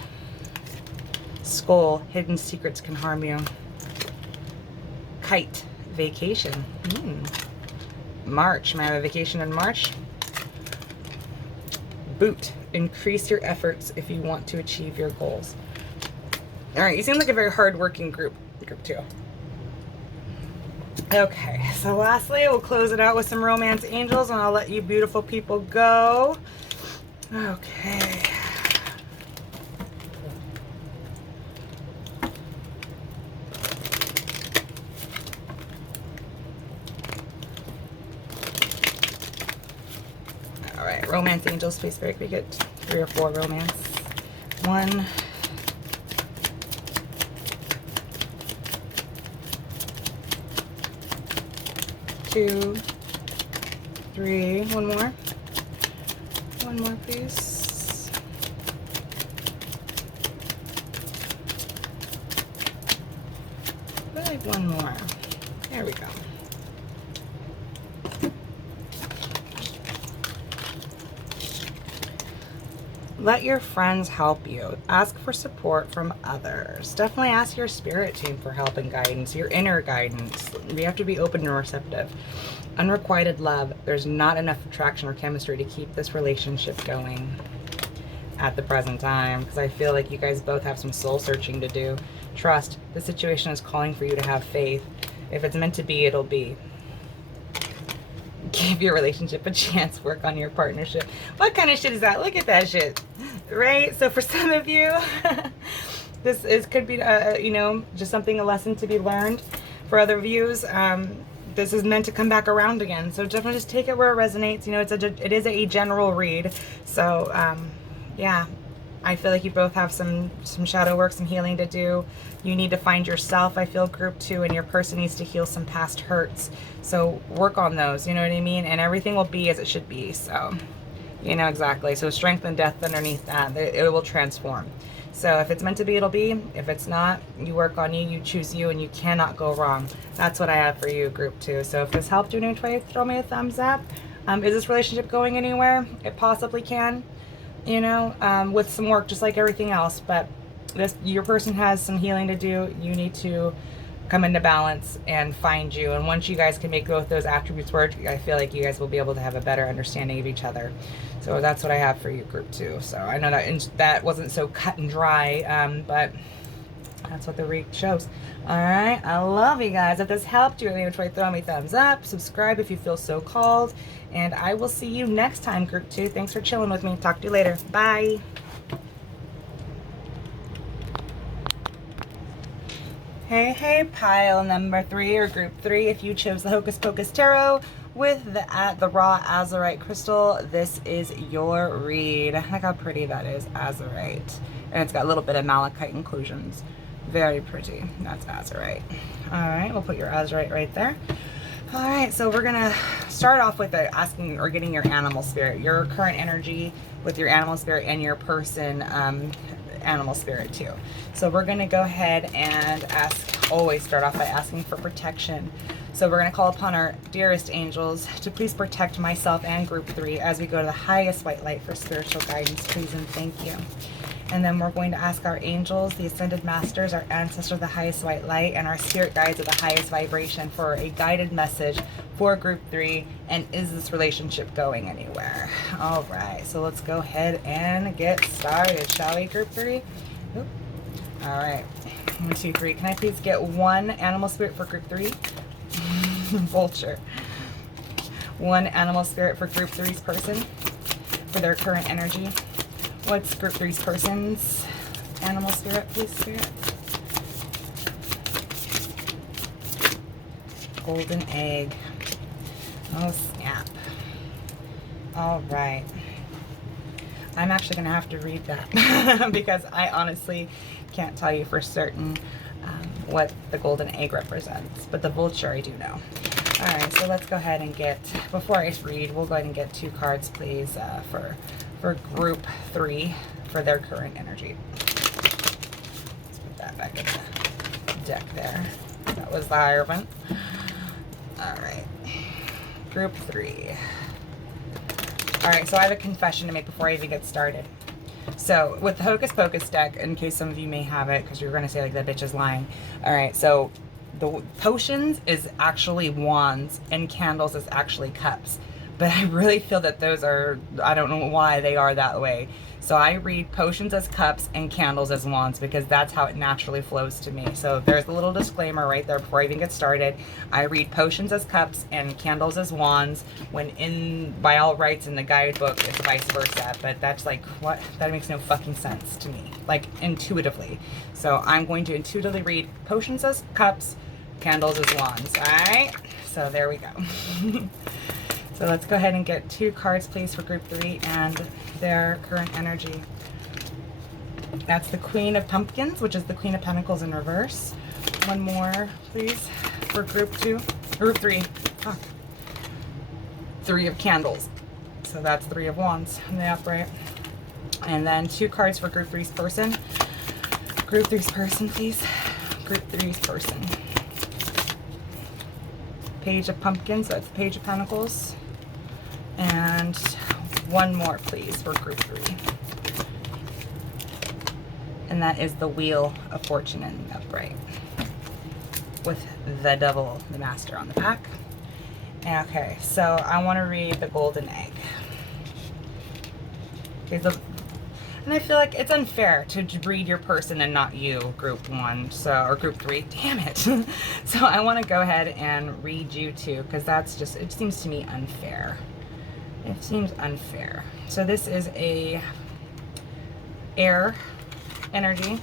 Skull, hidden secrets can harm you. Kite, vacation. March, may I have a vacation in March? Boot, increase your efforts if you want to achieve your goals. All right, you seem like a very hard-working group 2. Okay, so lastly, we'll close it out with some romance angels, and I'll let you beautiful people go. Okay. All right, romance angels, please, Spirit. We get 3 or 4 romance. 1, 2, 3. One more. One more, please. like one more. There we go. Let your friends help you. Ask for support from others. Definitely ask your spirit team for help and guidance, your inner guidance. We have to be open and receptive. Unrequited love. There's not enough attraction or chemistry to keep this relationship going at the present time, because I feel like you guys both have some soul searching to do. Trust. The situation is calling for you to have faith. If it's meant to be, it'll be. Give your relationship a chance. Work on your partnership. What kind of shit is that? Look at that shit. Right? So for some of you, this could be, you know, just something, a lesson to be learned. For other views, this is meant to come back around again. So definitely just take it where it resonates. You know, it is a general read. So, yeah, I feel like you both have some shadow work, some healing to do. You need to find yourself, I feel, group 2, and your person needs to heal some past hurts. So work on those, you know what I mean? And everything will be as it should be. So, you know, exactly. So strength and depth underneath that, it will transform. So if it's meant to be, it'll be. If it's not, you work on you, you choose you, and you cannot go wrong. That's what I have for you, group 2. So if this helped you in any way, throw me a thumbs up. Is this relationship going anywhere? It possibly can. You know, with some work, just like everything else. But your person has some healing to do. You need to come into balance and find you. And once you guys can make both those attributes work, I feel like you guys will be able to have a better understanding of each other. So that's what I have for you, group 2. So I know that wasn't so cut and dry, but that's what the read shows. All right, I love you guys. If this helped you, try throw me a thumbs up, subscribe if you feel so called, and I will see you next time, group 2. Thanks for chilling with me. Talk to you later. Bye. Hey, pile number 3 or group 3. If you chose the Hocus Pocus Tarot with the raw Azurite crystal, this is your read. Look how pretty that is, Azurite. And it's got a little bit of malachite inclusions. Very pretty. That's Azurite. All right, we'll put your Azurite right there. All right, so we're gonna start off with asking or getting your animal spirit, your current energy with your animal spirit and your person animal spirit too. So we're gonna go ahead and always start off by asking for protection. So we're gonna call upon our dearest angels to please protect myself and group 3 as we go to the highest white light for spiritual guidance, please and thank you. And then we're going to ask our angels, the ascended masters, our ancestors of the highest white light, and our spirit guides of the highest vibration for a guided message for group 3. And is this relationship going anywhere? All right, so let's go ahead and get started, shall we, group 3? Oop. All right, 1, 2, 3. Can I please get one animal spirit for group 3? Vulture. One animal spirit for group 3's person for their current energy. What's group 3's person's animal spirit, please, spirit? Golden egg. Oh, snap. All right. I'm actually going to have to read that because I honestly can't tell you for certain what the golden egg represents. But the vulture, I do know. All right, so let's go ahead and get, before I read, we'll go ahead and get 2 cards, please, for group 3 for their current energy. Let's put that back in the deck there. That was the Hierophant. All right, group 3. All right, so I have a confession to make before I even get started. So with the Hocus Pocus deck, in case some of you may have it, because you're going to say like that bitch is lying. All right, so the potions is actually wands and candles is actually cups. But I really feel that those are, I don't know why they are that way. So I read potions as cups and candles as wands because that's how it naturally flows to me. So there's a little disclaimer right there before I even get started. I read potions as cups and candles as wands, when by all rights in the guidebook it's vice versa. But that's like, what? That makes no fucking sense to me, like intuitively. So I'm going to intuitively read potions as cups, candles as wands. All right, so there we go. So let's go ahead and get 2 cards, please, for group 3 and their current energy. That's the Queen of Pumpkins, which is the Queen of Pentacles in reverse. One more, please, for group 2. Group 3. Fuck. 3 of Candles. So that's 3 of Wands in the upright. And then 2 cards for group 3's person. Group 3's person, please. Group 3's person. Page of Pumpkins, that's the Page of Pentacles. And one more, please, for group 3. And that is the Wheel of Fortune in the upright, with the Devil, the Master, on the back. Okay, so I want to read the Golden Egg. Okay, and I feel like it's unfair to read your person and not you, group 1, so, or group 3. Damn it. So I want to go ahead and read you too, because that's just, it seems to me unfair. It seems unfair. So this is a air energy,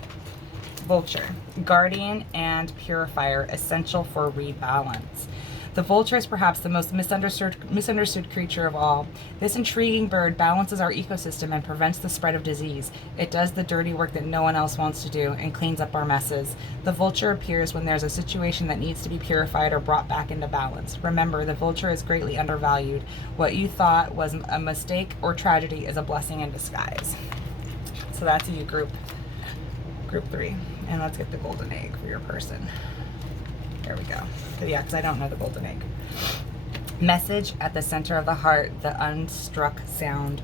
vulture, guardian and purifier, essential for rebalance. The vulture is perhaps the most misunderstood creature of all. This intriguing bird balances our ecosystem and prevents the spread of disease. It does the dirty work that no one else wants to do and cleans up our messes. The vulture appears when there's a situation that needs to be purified or brought back into balance. Remember, the vulture is greatly undervalued. What you thought was a mistake or tragedy is a blessing in disguise. So that's you, group 3. And let's get the Golden Egg for your person. There we go. Yeah, because I don't know the Golden Egg. Message at the center of the heart, the unstruck sound.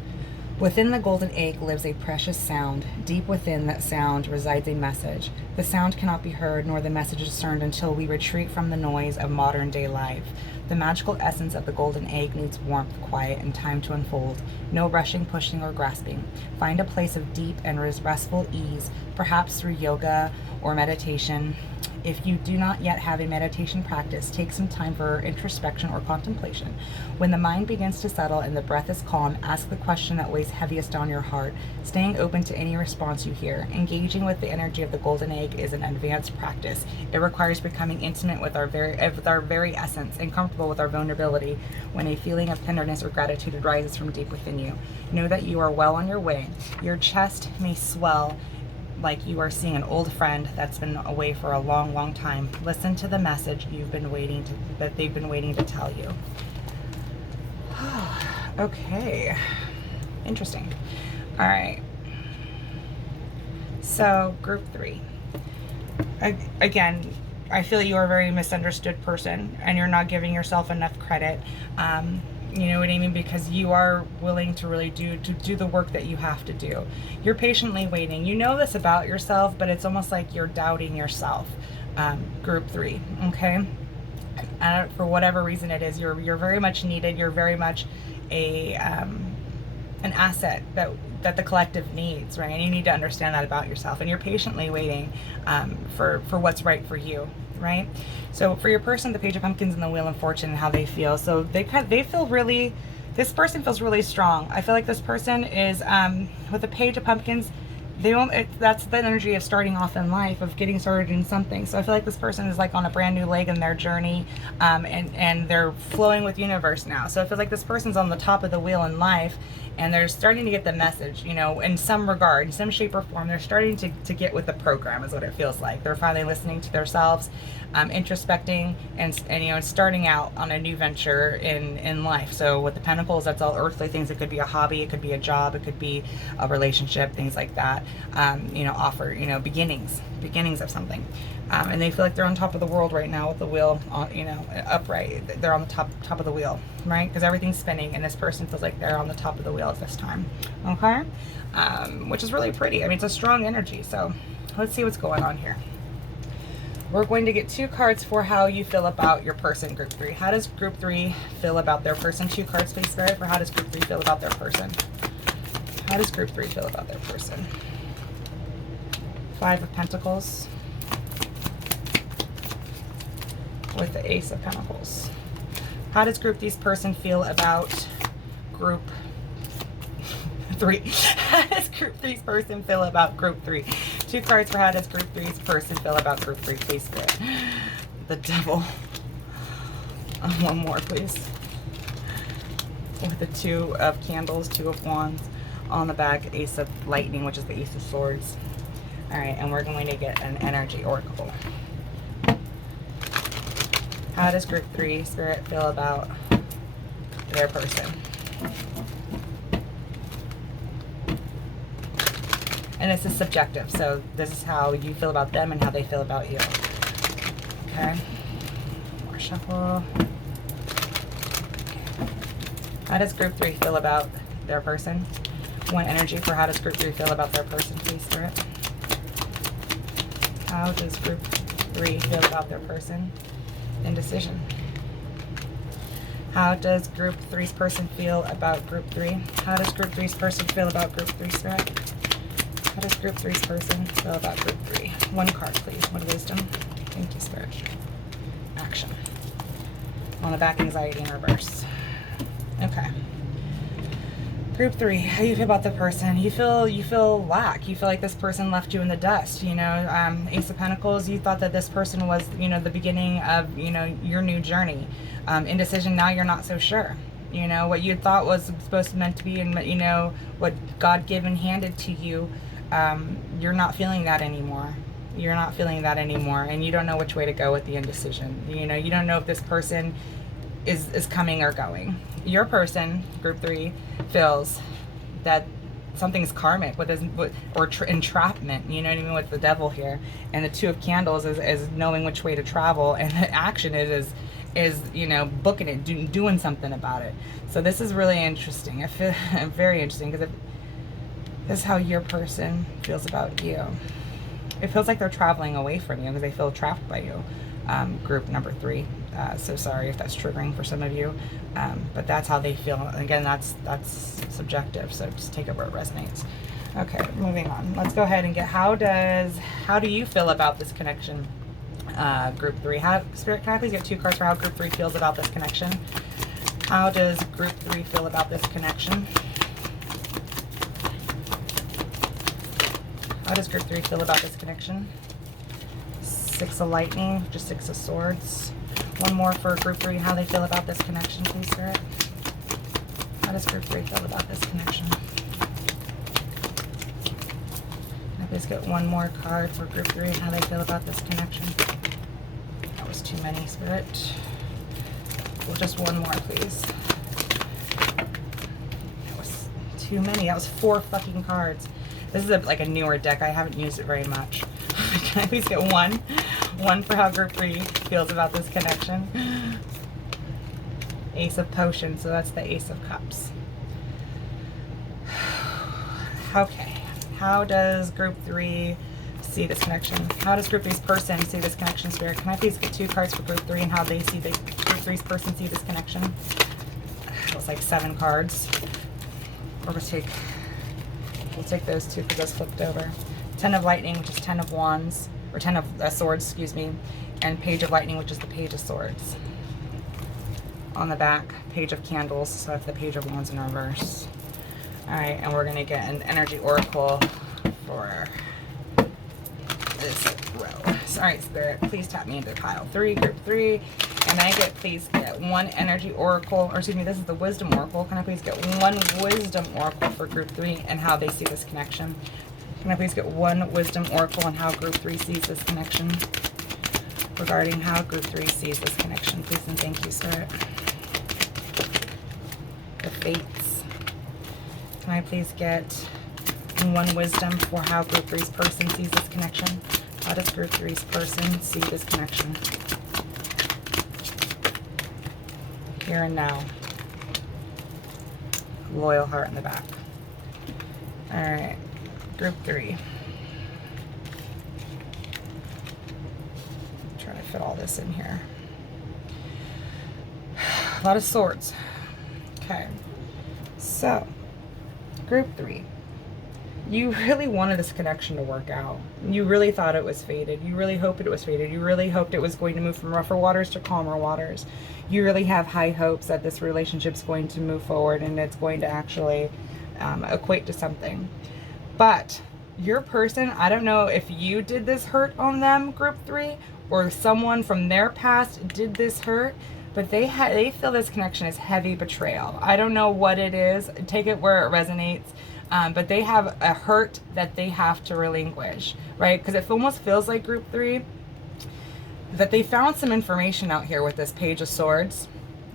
Within the Golden Egg lives a precious sound. Deep within that sound resides a message. The sound cannot be heard nor the message discerned until we retreat from the noise of modern day life. The magical essence of the Golden Egg needs warmth, quiet, and time to unfold. No rushing, pushing, or grasping. Find a place of deep and restful ease, perhaps through yoga or meditation. If you do not yet have a meditation practice, take some time for introspection or contemplation. When the mind begins to settle and the breath is calm, ask the question that weighs heaviest on your heart, staying open to any response you hear. Engaging with the energy of the Golden Egg is an advanced practice. It requires becoming intimate with our very essence and comfortable with our vulnerability. When a feeling of tenderness or gratitude arises from deep within you, know that you are well on your way. Your chest may swell like you are seeing an old friend that's been away for a long, long time. Listen to the message that they've been waiting to tell you. Okay, interesting. All right. So group 3. Again, I feel you are a very misunderstood person, and you're not giving yourself enough credit. You know what I mean? Because you are willing to really do the work that you have to do. You're patiently waiting. You know this about yourself, but it's almost like you're doubting yourself. Group 3, okay? For whatever reason it is, you're very much needed. You're very much an asset that the collective needs, right? And you need to understand that about yourself. And you're patiently waiting for what's right for you. Right? So for your person, the Page of Pumpkins and the Wheel of Fortune and how they feel. So they feel really, this person feels really strong. I feel like this person is, with the Page of Pumpkins, that's the energy of starting off in life, of getting started in something. So I feel like this person is like on a brand new leg in their journey, and they're flowing with universe now. So I feel like this person's on the top of the wheel in life, and they're starting to get the message, you know, in some regard, in some shape or form. They're starting to get with the program, is what it feels like. They're finally listening to themselves, introspecting, and you know, starting out on a new venture in life. So with the Pentacles, that's all earthly things. It could be a hobby, it could be a job, it could be a relationship, things like that. You know, offer, you know, beginnings of something. And they feel like they're on top of the world right now with the wheel, you know, upright. They're on the top of the wheel, right? Because everything's spinning, and this person feels like they're on the top of the wheel at this time, okay? Which is really pretty. I mean, it's a strong energy. So let's see what's going on here. We're going to get 2 cards for how you feel about your person, group 3. How does group 3 feel about their person? 2 cards, please, Spirit, for how does group 3 feel about their person? How does group 3 feel about their person? 5 of Pentacles with the Ace of Pentacles. How does group Th's person feel about group 3? How does group 3's person feel about group 3? 2 cards for how does group 3's person feel about group 3, please, Spirit. The Devil. One more, please. With the 2 of Candles, 2 of Wands. On the back, Ace of Lightning, which is the Ace of Swords. All right, and we're going to get an energy oracle. How does group 3, Spirit, feel about their person? And this is subjective, so this is how you feel about them and how they feel about you. Okay. More shuffle. How does group 3 feel about their person? One energy for how does group 3 feel about their person, please, Spirit. How does group 3 feel about their person? Indecision. How does group 3's person feel about group 3? How does group 3's person feel about group 3, Spirit? How does group 3's person feel about group 3? One card, please. One wisdom. Thank you, Spirit. Action. On the back, anxiety in reverse. Okay. Group 3, how do you feel about the person? You feel lack. You feel like this person left you in the dust. You know, Ace of Pentacles, you thought that this person was, you know, the beginning of, you know, your new journey. Indecision, now you're not so sure. You know, what you thought was supposed to meant to be, and, you know, what God-given handed to you, you're not feeling that anymore. You're not feeling that anymore, and you don't know which way to go with the indecision. You know, you don't know if this person is coming or going. Your person, group 3, feels that something's karmic with entrapment, you know what I mean, with the devil here. And the 2 of Candles is knowing which way to travel, and the action is you know, booking it, doing something about it. So this is really interesting. I feel very interesting, because this is how your person feels about you. It feels like they're traveling away from you because they feel trapped by you. Group number 3. So sorry if that's triggering for some of you, but that's how they feel. Again, that's subjective, so just take it where it resonates. Okay, moving on. Let's go ahead and get how do you feel about this connection, group 3? Spirit, can I please get 2 cards for how group 3 feels about this connection? How does group 3 feel about this connection? How does group 3 feel about this connection? 6 of Lightning, just 6 of Swords. One more for group 3, how they feel about this connection, please, Spirit. How does group 3 feel about this connection? Can I please get one more card for group 3, how they feel about this connection? That was too many, Spirit. Well, just one more, please. That was too many. That was 4 fucking cards. This is like a newer deck. I haven't used it very much. Can I please get one? One for how group 3 feels about this connection. Ace of Potions, so that's the Ace of Cups. Okay. How does group 3 see this connection? How does group 3's person see this connection, Spirit? Can I please get 2 cards for group 3 and how they see the group 3's person see this connection? It was like 7 cards. Or we'll take those 2 because those flipped over. 10 of Lightning, which is 10 of Wands, or 10 of Swords, excuse me, and Page of Lightning, which is the Page of Swords. On the back, Page of Candles, so that's the Page of Wands in reverse. Alright, and we're going to get an energy oracle for this row. So, alright, Spirit, please tap me into pile 3, group 3, and I please get one energy oracle, or excuse me, this is the wisdom oracle. Can I please get one wisdom oracle for group 3 and how they see this connection? Can I please get one wisdom oracle on how group 3 sees this connection? Regarding how group 3 sees this connection, please and thank you, Spirit. The Fates. Can I please get one wisdom for how group 3's person sees this connection? How does group 3's person see this connection? Here and now. Loyal heart in the back. Alright. Group 3. Trying to fit all this in here. A lot of swords. Okay. So, group 3. You really wanted this connection to work out. You really thought it was fated. You really hoped it was fated. You really hoped it was going to move from rougher waters to calmer waters. You really have high hopes that this relationship's going to move forward and it's going to actually equate to something. But your person, I don't know if you did this hurt on them, group 3, or someone from their past did this hurt, but they feel this connection is heavy betrayal. I don't know what it is. Take it where it resonates. But they have a hurt that they have to relinquish, right? Because it almost feels like group 3 that they found some information out here with this Page of Swords,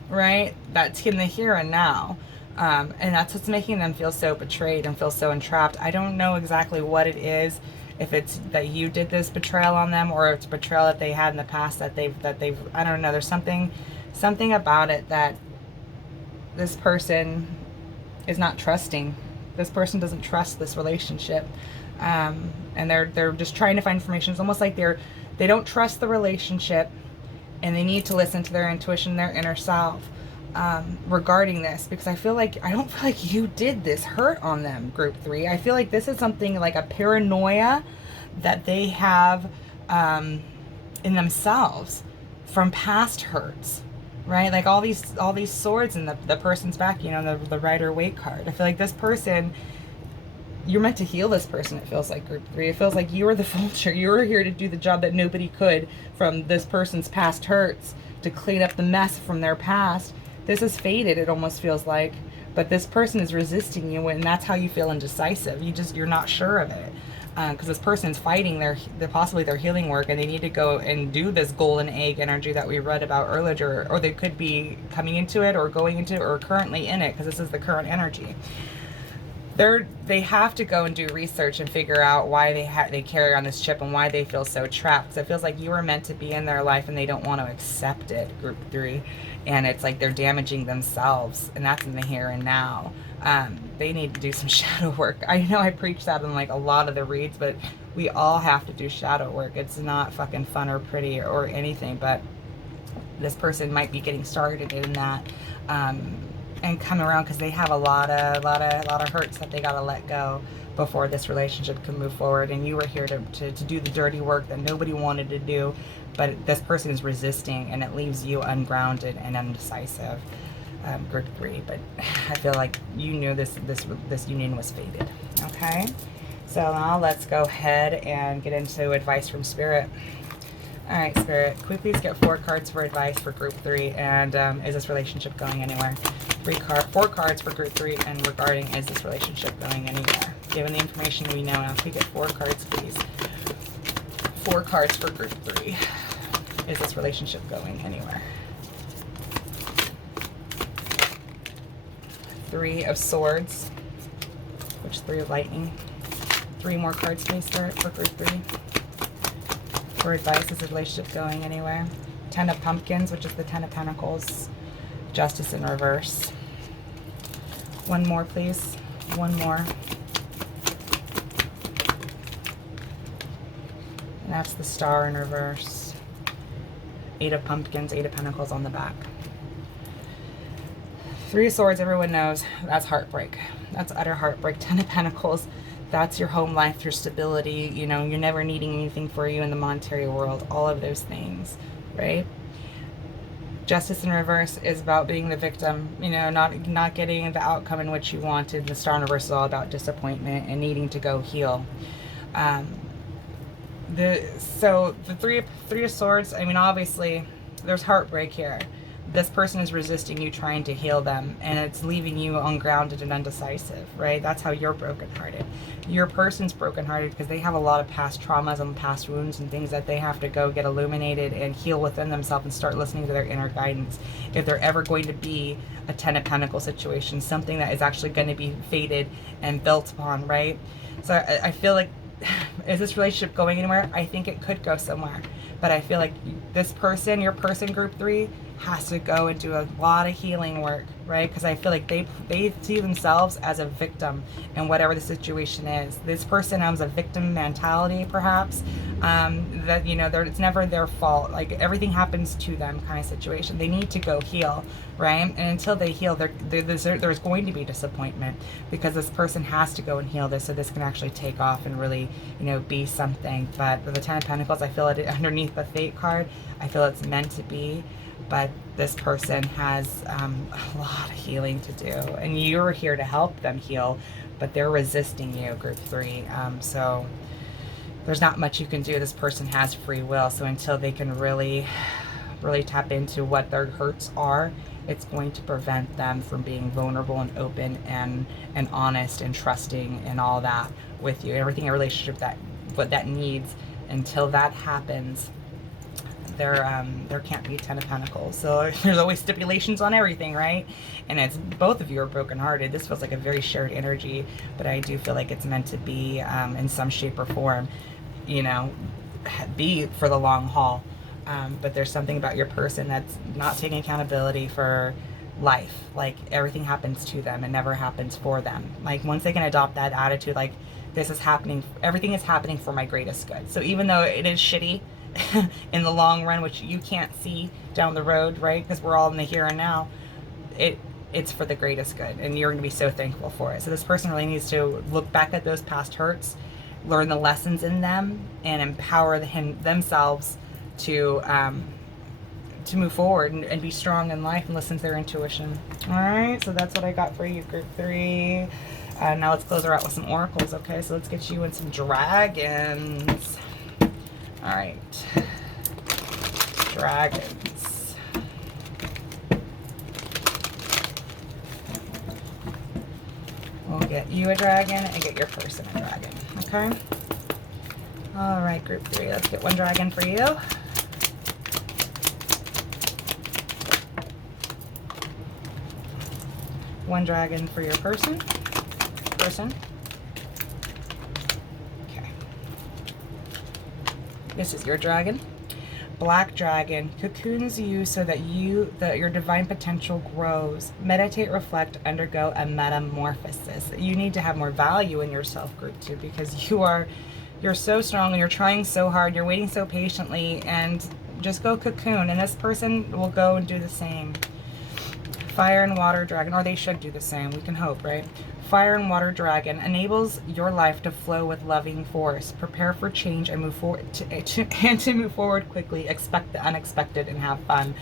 right? That's in the here and now. And that's what's making them feel so betrayed and feel so entrapped. I don't know exactly what it is, if it's that you did this betrayal on them or it's betrayal that they had in the past that they've I don't know. There's something about it that this person is not trusting. This person doesn't trust this relationship. And they're just trying to find information. It's almost like they don't trust the relationship, and they need to listen to their intuition, their inner self, regarding this, because I don't feel like you did this hurt on them, group 3. I feel like this is something like a paranoia that they have in themselves from past hurts, right? Like all these swords in the person's back, you know, the Rider-Waite card. I feel like this person, you're meant to heal this person. It feels like, group 3. It feels like you were the vulture. You were here to do the job that nobody could from this person's past hurts, to clean up the mess from their past. This is fated, it almost feels like, but this person is resisting you, and that's how you feel indecisive. You're not sure of it, because this person is fighting possibly their healing work, and they need to go and do this golden egg energy that we read about earlier, or they could be coming into it, or going into it, or currently in it, because this is the current energy. They have to go and do research and figure out why they carry on this chip, and why they feel so trapped. Because it feels like you were meant to be in their life, and they don't want to accept it, group 3. And it's like they're damaging themselves, and that's in the here and now. They need to do some shadow work. I know I preach that in like a lot of the reads, but we all have to do shadow work. It's not fucking fun or pretty or anything, but this person might be getting started in that. And come around, because they have a lot of hurts that they got to let go before this relationship can move forward. And you were here to do the dirty work that nobody wanted to do, but this person is resisting, and it leaves you ungrounded and undecisive, group 3. But I feel like you knew this union was fated. Okay, so now let's go ahead and get into advice from Spirit. All right, Spirit, could we please get 4 cards for advice for group 3? And is this relationship going anywhere? 4 cards for group 3, and regarding, is this relationship going anywhere? Given the information we know now, could we get 4 cards, please? 4 cards for group 3. Is this relationship going anywhere? 3 of Swords, which is 3 of Lightning. 3 more cards, please, Spirit, for group 3. For advice, is the relationship going anywhere? 10 of Pumpkins, which is the 10 of Pentacles. Justice in reverse. 1 more, please. 1 more. And that's the Star in reverse. 8 of Pumpkins, 8 of Pentacles on the back. 3 of Swords, everyone knows, that's heartbreak. That's utter heartbreak. 10 of Pentacles, that's your home life, your stability, you know, you're never needing anything for you in the monetary world, all of those things, right? Justice in reverse is about being the victim, you know, not getting the outcome in which you wanted. The Star in reverse is all about disappointment and needing to go heal. So the three of Swords, I mean, obviously there's heartbreak here. This person is resisting you trying to heal them, and it's leaving you ungrounded and undecisive, right? That's how you're brokenhearted. Your person's brokenhearted because they have a lot of past traumas and past wounds and things that they have to go get illuminated and heal within themselves, and start listening to their inner guidance. If they're ever going to be a 10 of Pentacles situation, something that is actually going to be fated and built upon, right? So I feel like, is this relationship going anywhere? I think it could go somewhere. But I feel like this person, your person, group 3, has to go and do a lot of healing work, right? Because I feel like they see themselves as a victim in whatever the situation is. This person has a victim mentality, perhaps, that, you know, it's never their fault. Like, everything happens to them kind of situation. They need to go heal, right? And until they heal, there's going to be disappointment, because this person has to go and heal this, so this can actually take off and really, you know, be something. But the 10 of Pentacles, I feel it underneath the Fate card. I feel it's meant to be. But this person has a lot of healing to do, and you're here to help them heal, but they're resisting you, group 3. So there's not much you can do. This person has free will, so until they can really tap into what their hurts are, it's going to prevent them from being vulnerable and open and honest and trusting and all that with you. Everything in a relationship that needs. Until that happens, there can't be 10 of Pentacles. So there's always stipulations on everything, right? And it's both of you are brokenhearted. This feels like a very shared energy, but I do feel like it's meant to be in some shape or form, you know, be for the long haul. But there's something about your person that's not taking accountability for life. Like everything happens to them and never happens for them. Like once they can adopt that attitude, like this is happening, everything is happening for my greatest good. So even though it is shitty in the long run, which you can't see down the road, right? Because we're all in the here and now, it's for the greatest good, and you're going to be so thankful for it. So this person really needs to look back at those past hurts, learn the lessons in them, and empower themselves to move forward and be strong in life and listen to their intuition. All right, so that's what I got for you, group 3. Now let's close her out with some oracles, okay? So let's get you in some dragons. All right, dragons. We'll get you a dragon and get your person a dragon, okay? All right, group 3, let's get one dragon for you. One dragon for your person. Okay. This is your dragon. Black dragon cocoons you so that your divine potential grows. Meditate, reflect, undergo a metamorphosis. You need to have more value in yourself, group 2, because you're so strong and you're trying so hard. You're waiting so patiently, and just go cocoon. And this person will go and do the same. Fire and water dragon, or they should do the same. We can hope, right? Fire and water dragon enables your life to flow with loving force. Prepare for change and move forward to move forward quickly. Expect the unexpected and have fun.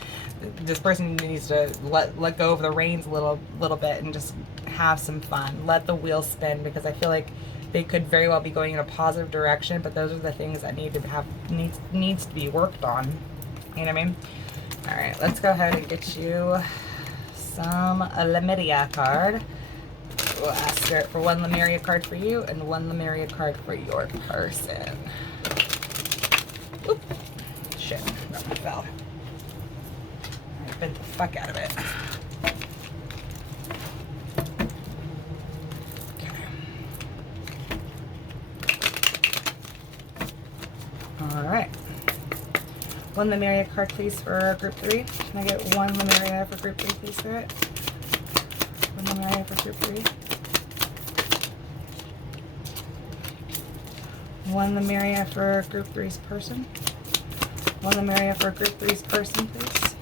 This person needs to let go of the reins a little bit and just have some fun. Let the wheel spin, because I feel like they could very well be going in a positive direction, but those are the things that needs to be worked on. You know what I mean? All right, let's go ahead and get you some Lemuria card. We'll ask Spirit for one Lemuria card for you and one Lemuria card for your person. Oop. Shit, that one fell. I bent the fuck out of it. Okay. Alright. One Lemuria card, please, for group 3. Can I get one Lemuria for group 3, please, Spirit? One Lemuria for group 3. One Lemuria for group 3's person. One Lemuria for group 3's person, please.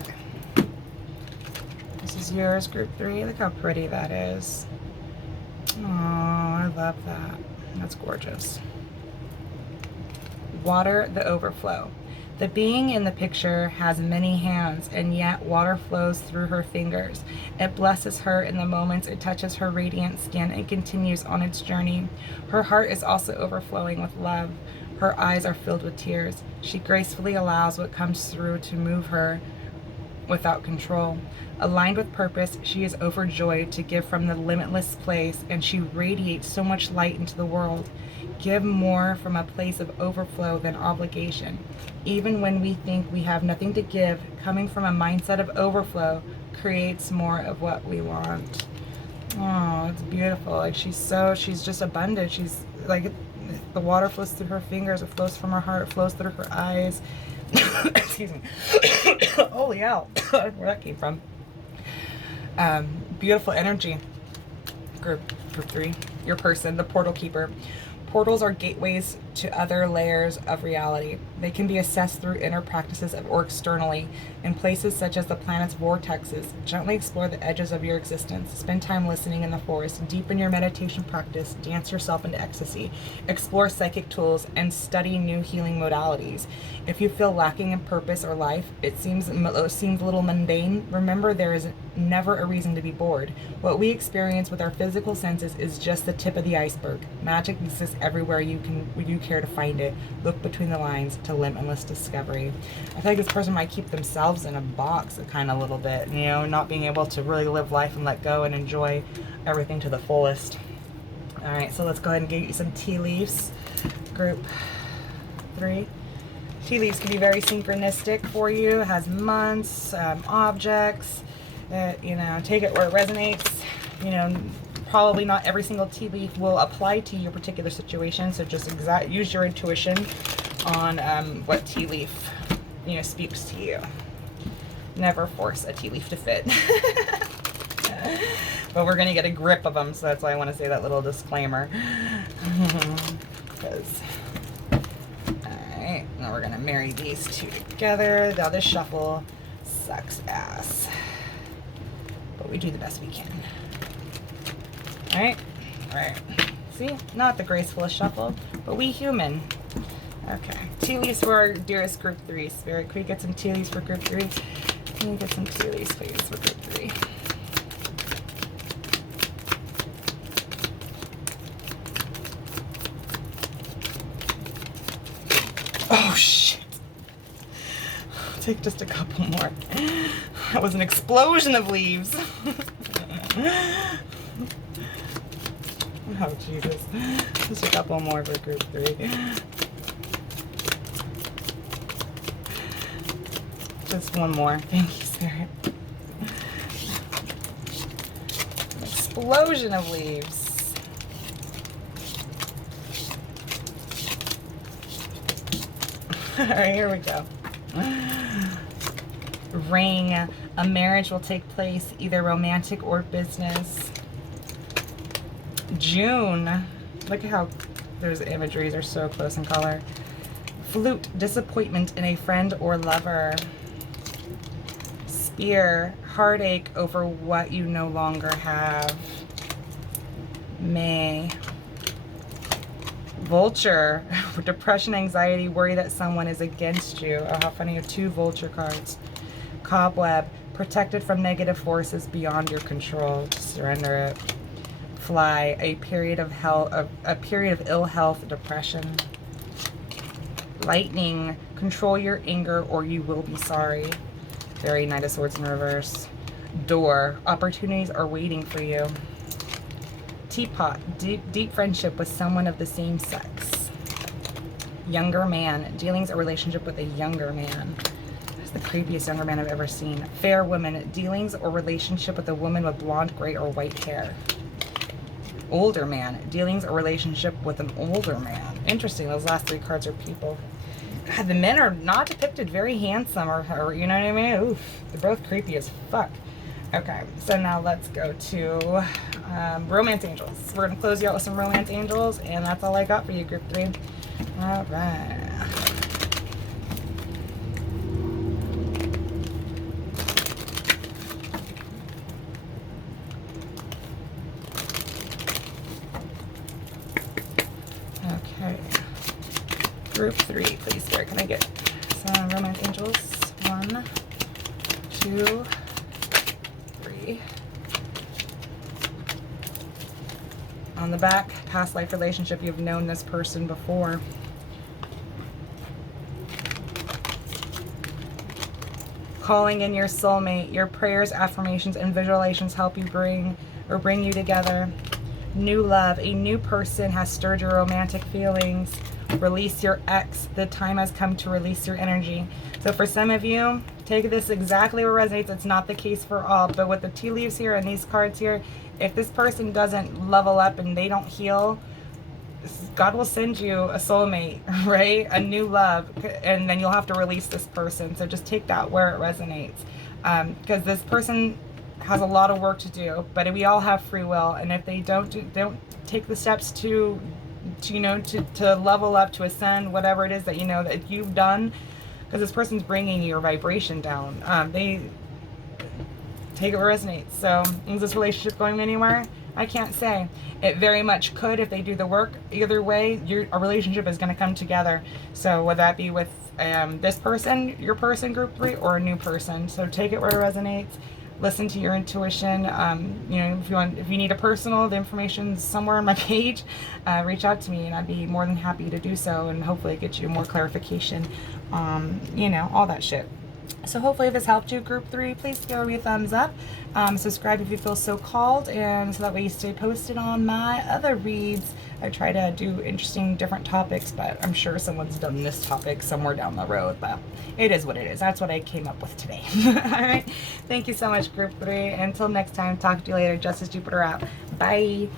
Okay. This is yours, group 3. Look how pretty that is. Oh, I love that. That's gorgeous. Water the overflow. The being in the picture has many hands, and yet water flows through her fingers. It blesses her in the moments it touches her radiant skin and continues on its journey. Her heart is also overflowing with love. Her eyes are filled with tears. She gracefully allows what comes through to move her without control. Aligned with purpose, she is overjoyed to give from the limitless place, and she radiates so much light into the world. Give more from a place of overflow than obligation. Even when we think we have nothing to give, coming from a mindset of overflow creates more of what we want. Oh, it's beautiful. Like she's just abundant. She's like, the water flows through her fingers, it flows from her heart, it flows through her eyes. Excuse me. Holy hell. Where that came from. Beautiful energy. Group 3. Your person, the portal keeper. Portals are gateways to other layers of reality. They can be assessed through inner practices or externally. In places such as the planet's vortexes, gently explore the edges of your existence. Spend time listening in the forest. Deepen your meditation practice. Dance yourself into ecstasy. Explore psychic tools and study new healing modalities. If you feel lacking in purpose or life, it seems a little mundane, remember there is never a reason to be bored. What we experience with our physical senses is just the tip of the iceberg. Magic exists everywhere you care to find it. Look between the lines to limitless discovery. I feel like this person might keep themselves in a box a little bit, you know, not being able to really live life and let go and enjoy everything to the fullest. All right, so let's go ahead and get you some tea leaves. Group 3. Tea leaves can be very synchronistic for you. It has months, objects. You know, take it where it resonates. You know, probably not every single tea leaf will apply to your particular situation, so just use your intuition on what tea leaf, you know, speaks to you. Never force a tea leaf to fit. But we're going to get a grip of them, so that's why I want to say that little disclaimer. Because, alright, now we're going to marry these two together. Now this shuffle sucks ass. But we do the best we can. Alright? Alright. See? Not the gracefulest shuffle, but we human. Okay. Tea leaves for our dearest group 3. Spirit, can we get some tea leaves for group 3? Can we get some tea leaves, please, for group 3? Oh, shit. I'll take just a couple more. That was an explosion of leaves. Oh, Jesus. Just a couple more for group 3. Just one more. Thank you, Spirit. An explosion of leaves. Alright, here we go. Ring. A marriage will take place, either romantic or business. June. Look at how those imageries are so close in color. Flute. Disappointment in a friend or lover. Spear. Heartache over what you no longer have. May. Vulture. Depression, anxiety, worry that someone is against you. Oh, how funny. You have 2 vulture cards. Cobweb. Protected from negative forces beyond your control. Surrender it. Fly. A period of ill health, depression. Lightning. Control your anger or you will be sorry. Very Knight of Swords in reverse. Door. Opportunities are waiting for you. Teapot. Deep friendship with someone of the same sex. Younger man. Dealings or relationship with a younger man. That's the creepiest younger man I've ever seen. Fair woman. Dealings or relationship with a woman with blonde, gray, or white hair. Older man. Dealings or relationship with an older man. Interesting. Those last 3 cards are people. God, the men are not depicted very handsome or you know what I mean? Oof. They're both creepy as fuck. Okay, so now let's go to Romance Angels. We're going to close you out with some Romance Angels, and that's all I got for you, group 3. All right. Okay. Group 3, please, Spirit. Can I get some Romance Angels? 1, 2, 3. On the back, past life relationship. You've known this person before. Calling in your soulmate. Your prayers, affirmations, and visualizations help you bring you together. New love. A new person has stirred your romantic feelings. Release your ex. The time has come to release your energy. So for some of you, take this exactly where it resonates. It's not the case for all, but with the tea leaves here and these cards here, if this person doesn't level up and they don't heal, God will send you a soulmate, right? A new love, and then you'll have to release this person. So just take that where it resonates, because this person has a lot of work to do, but we all have free will, and if they don't take the steps to level up, to ascend, whatever it is that you know that you've done, because this person's bringing your vibration down. They take it where it resonates. So is this relationship going anywhere? I can't say. It very much could if they do the work. Either way, a relationship is going to come together. So would that be with this person, your person, group 3, or a new person? So take it where it resonates. Listen to your intuition. If you need a personal, the information's somewhere on my page. Reach out to me, and I'd be more than happy to do so, and hopefully get you more clarification. All that shit. So hopefully this helped you, group 3. Please give me a thumbs up. Subscribe if you feel so called, and so that way you stay posted on my other reads. I try to do interesting, different topics, but I'm sure someone's done this topic somewhere down the road. But it is what it is. That's what I came up with today. All right. Thank you so much, group 3. Until next time, talk to you later. Justice Jupiter out. Bye.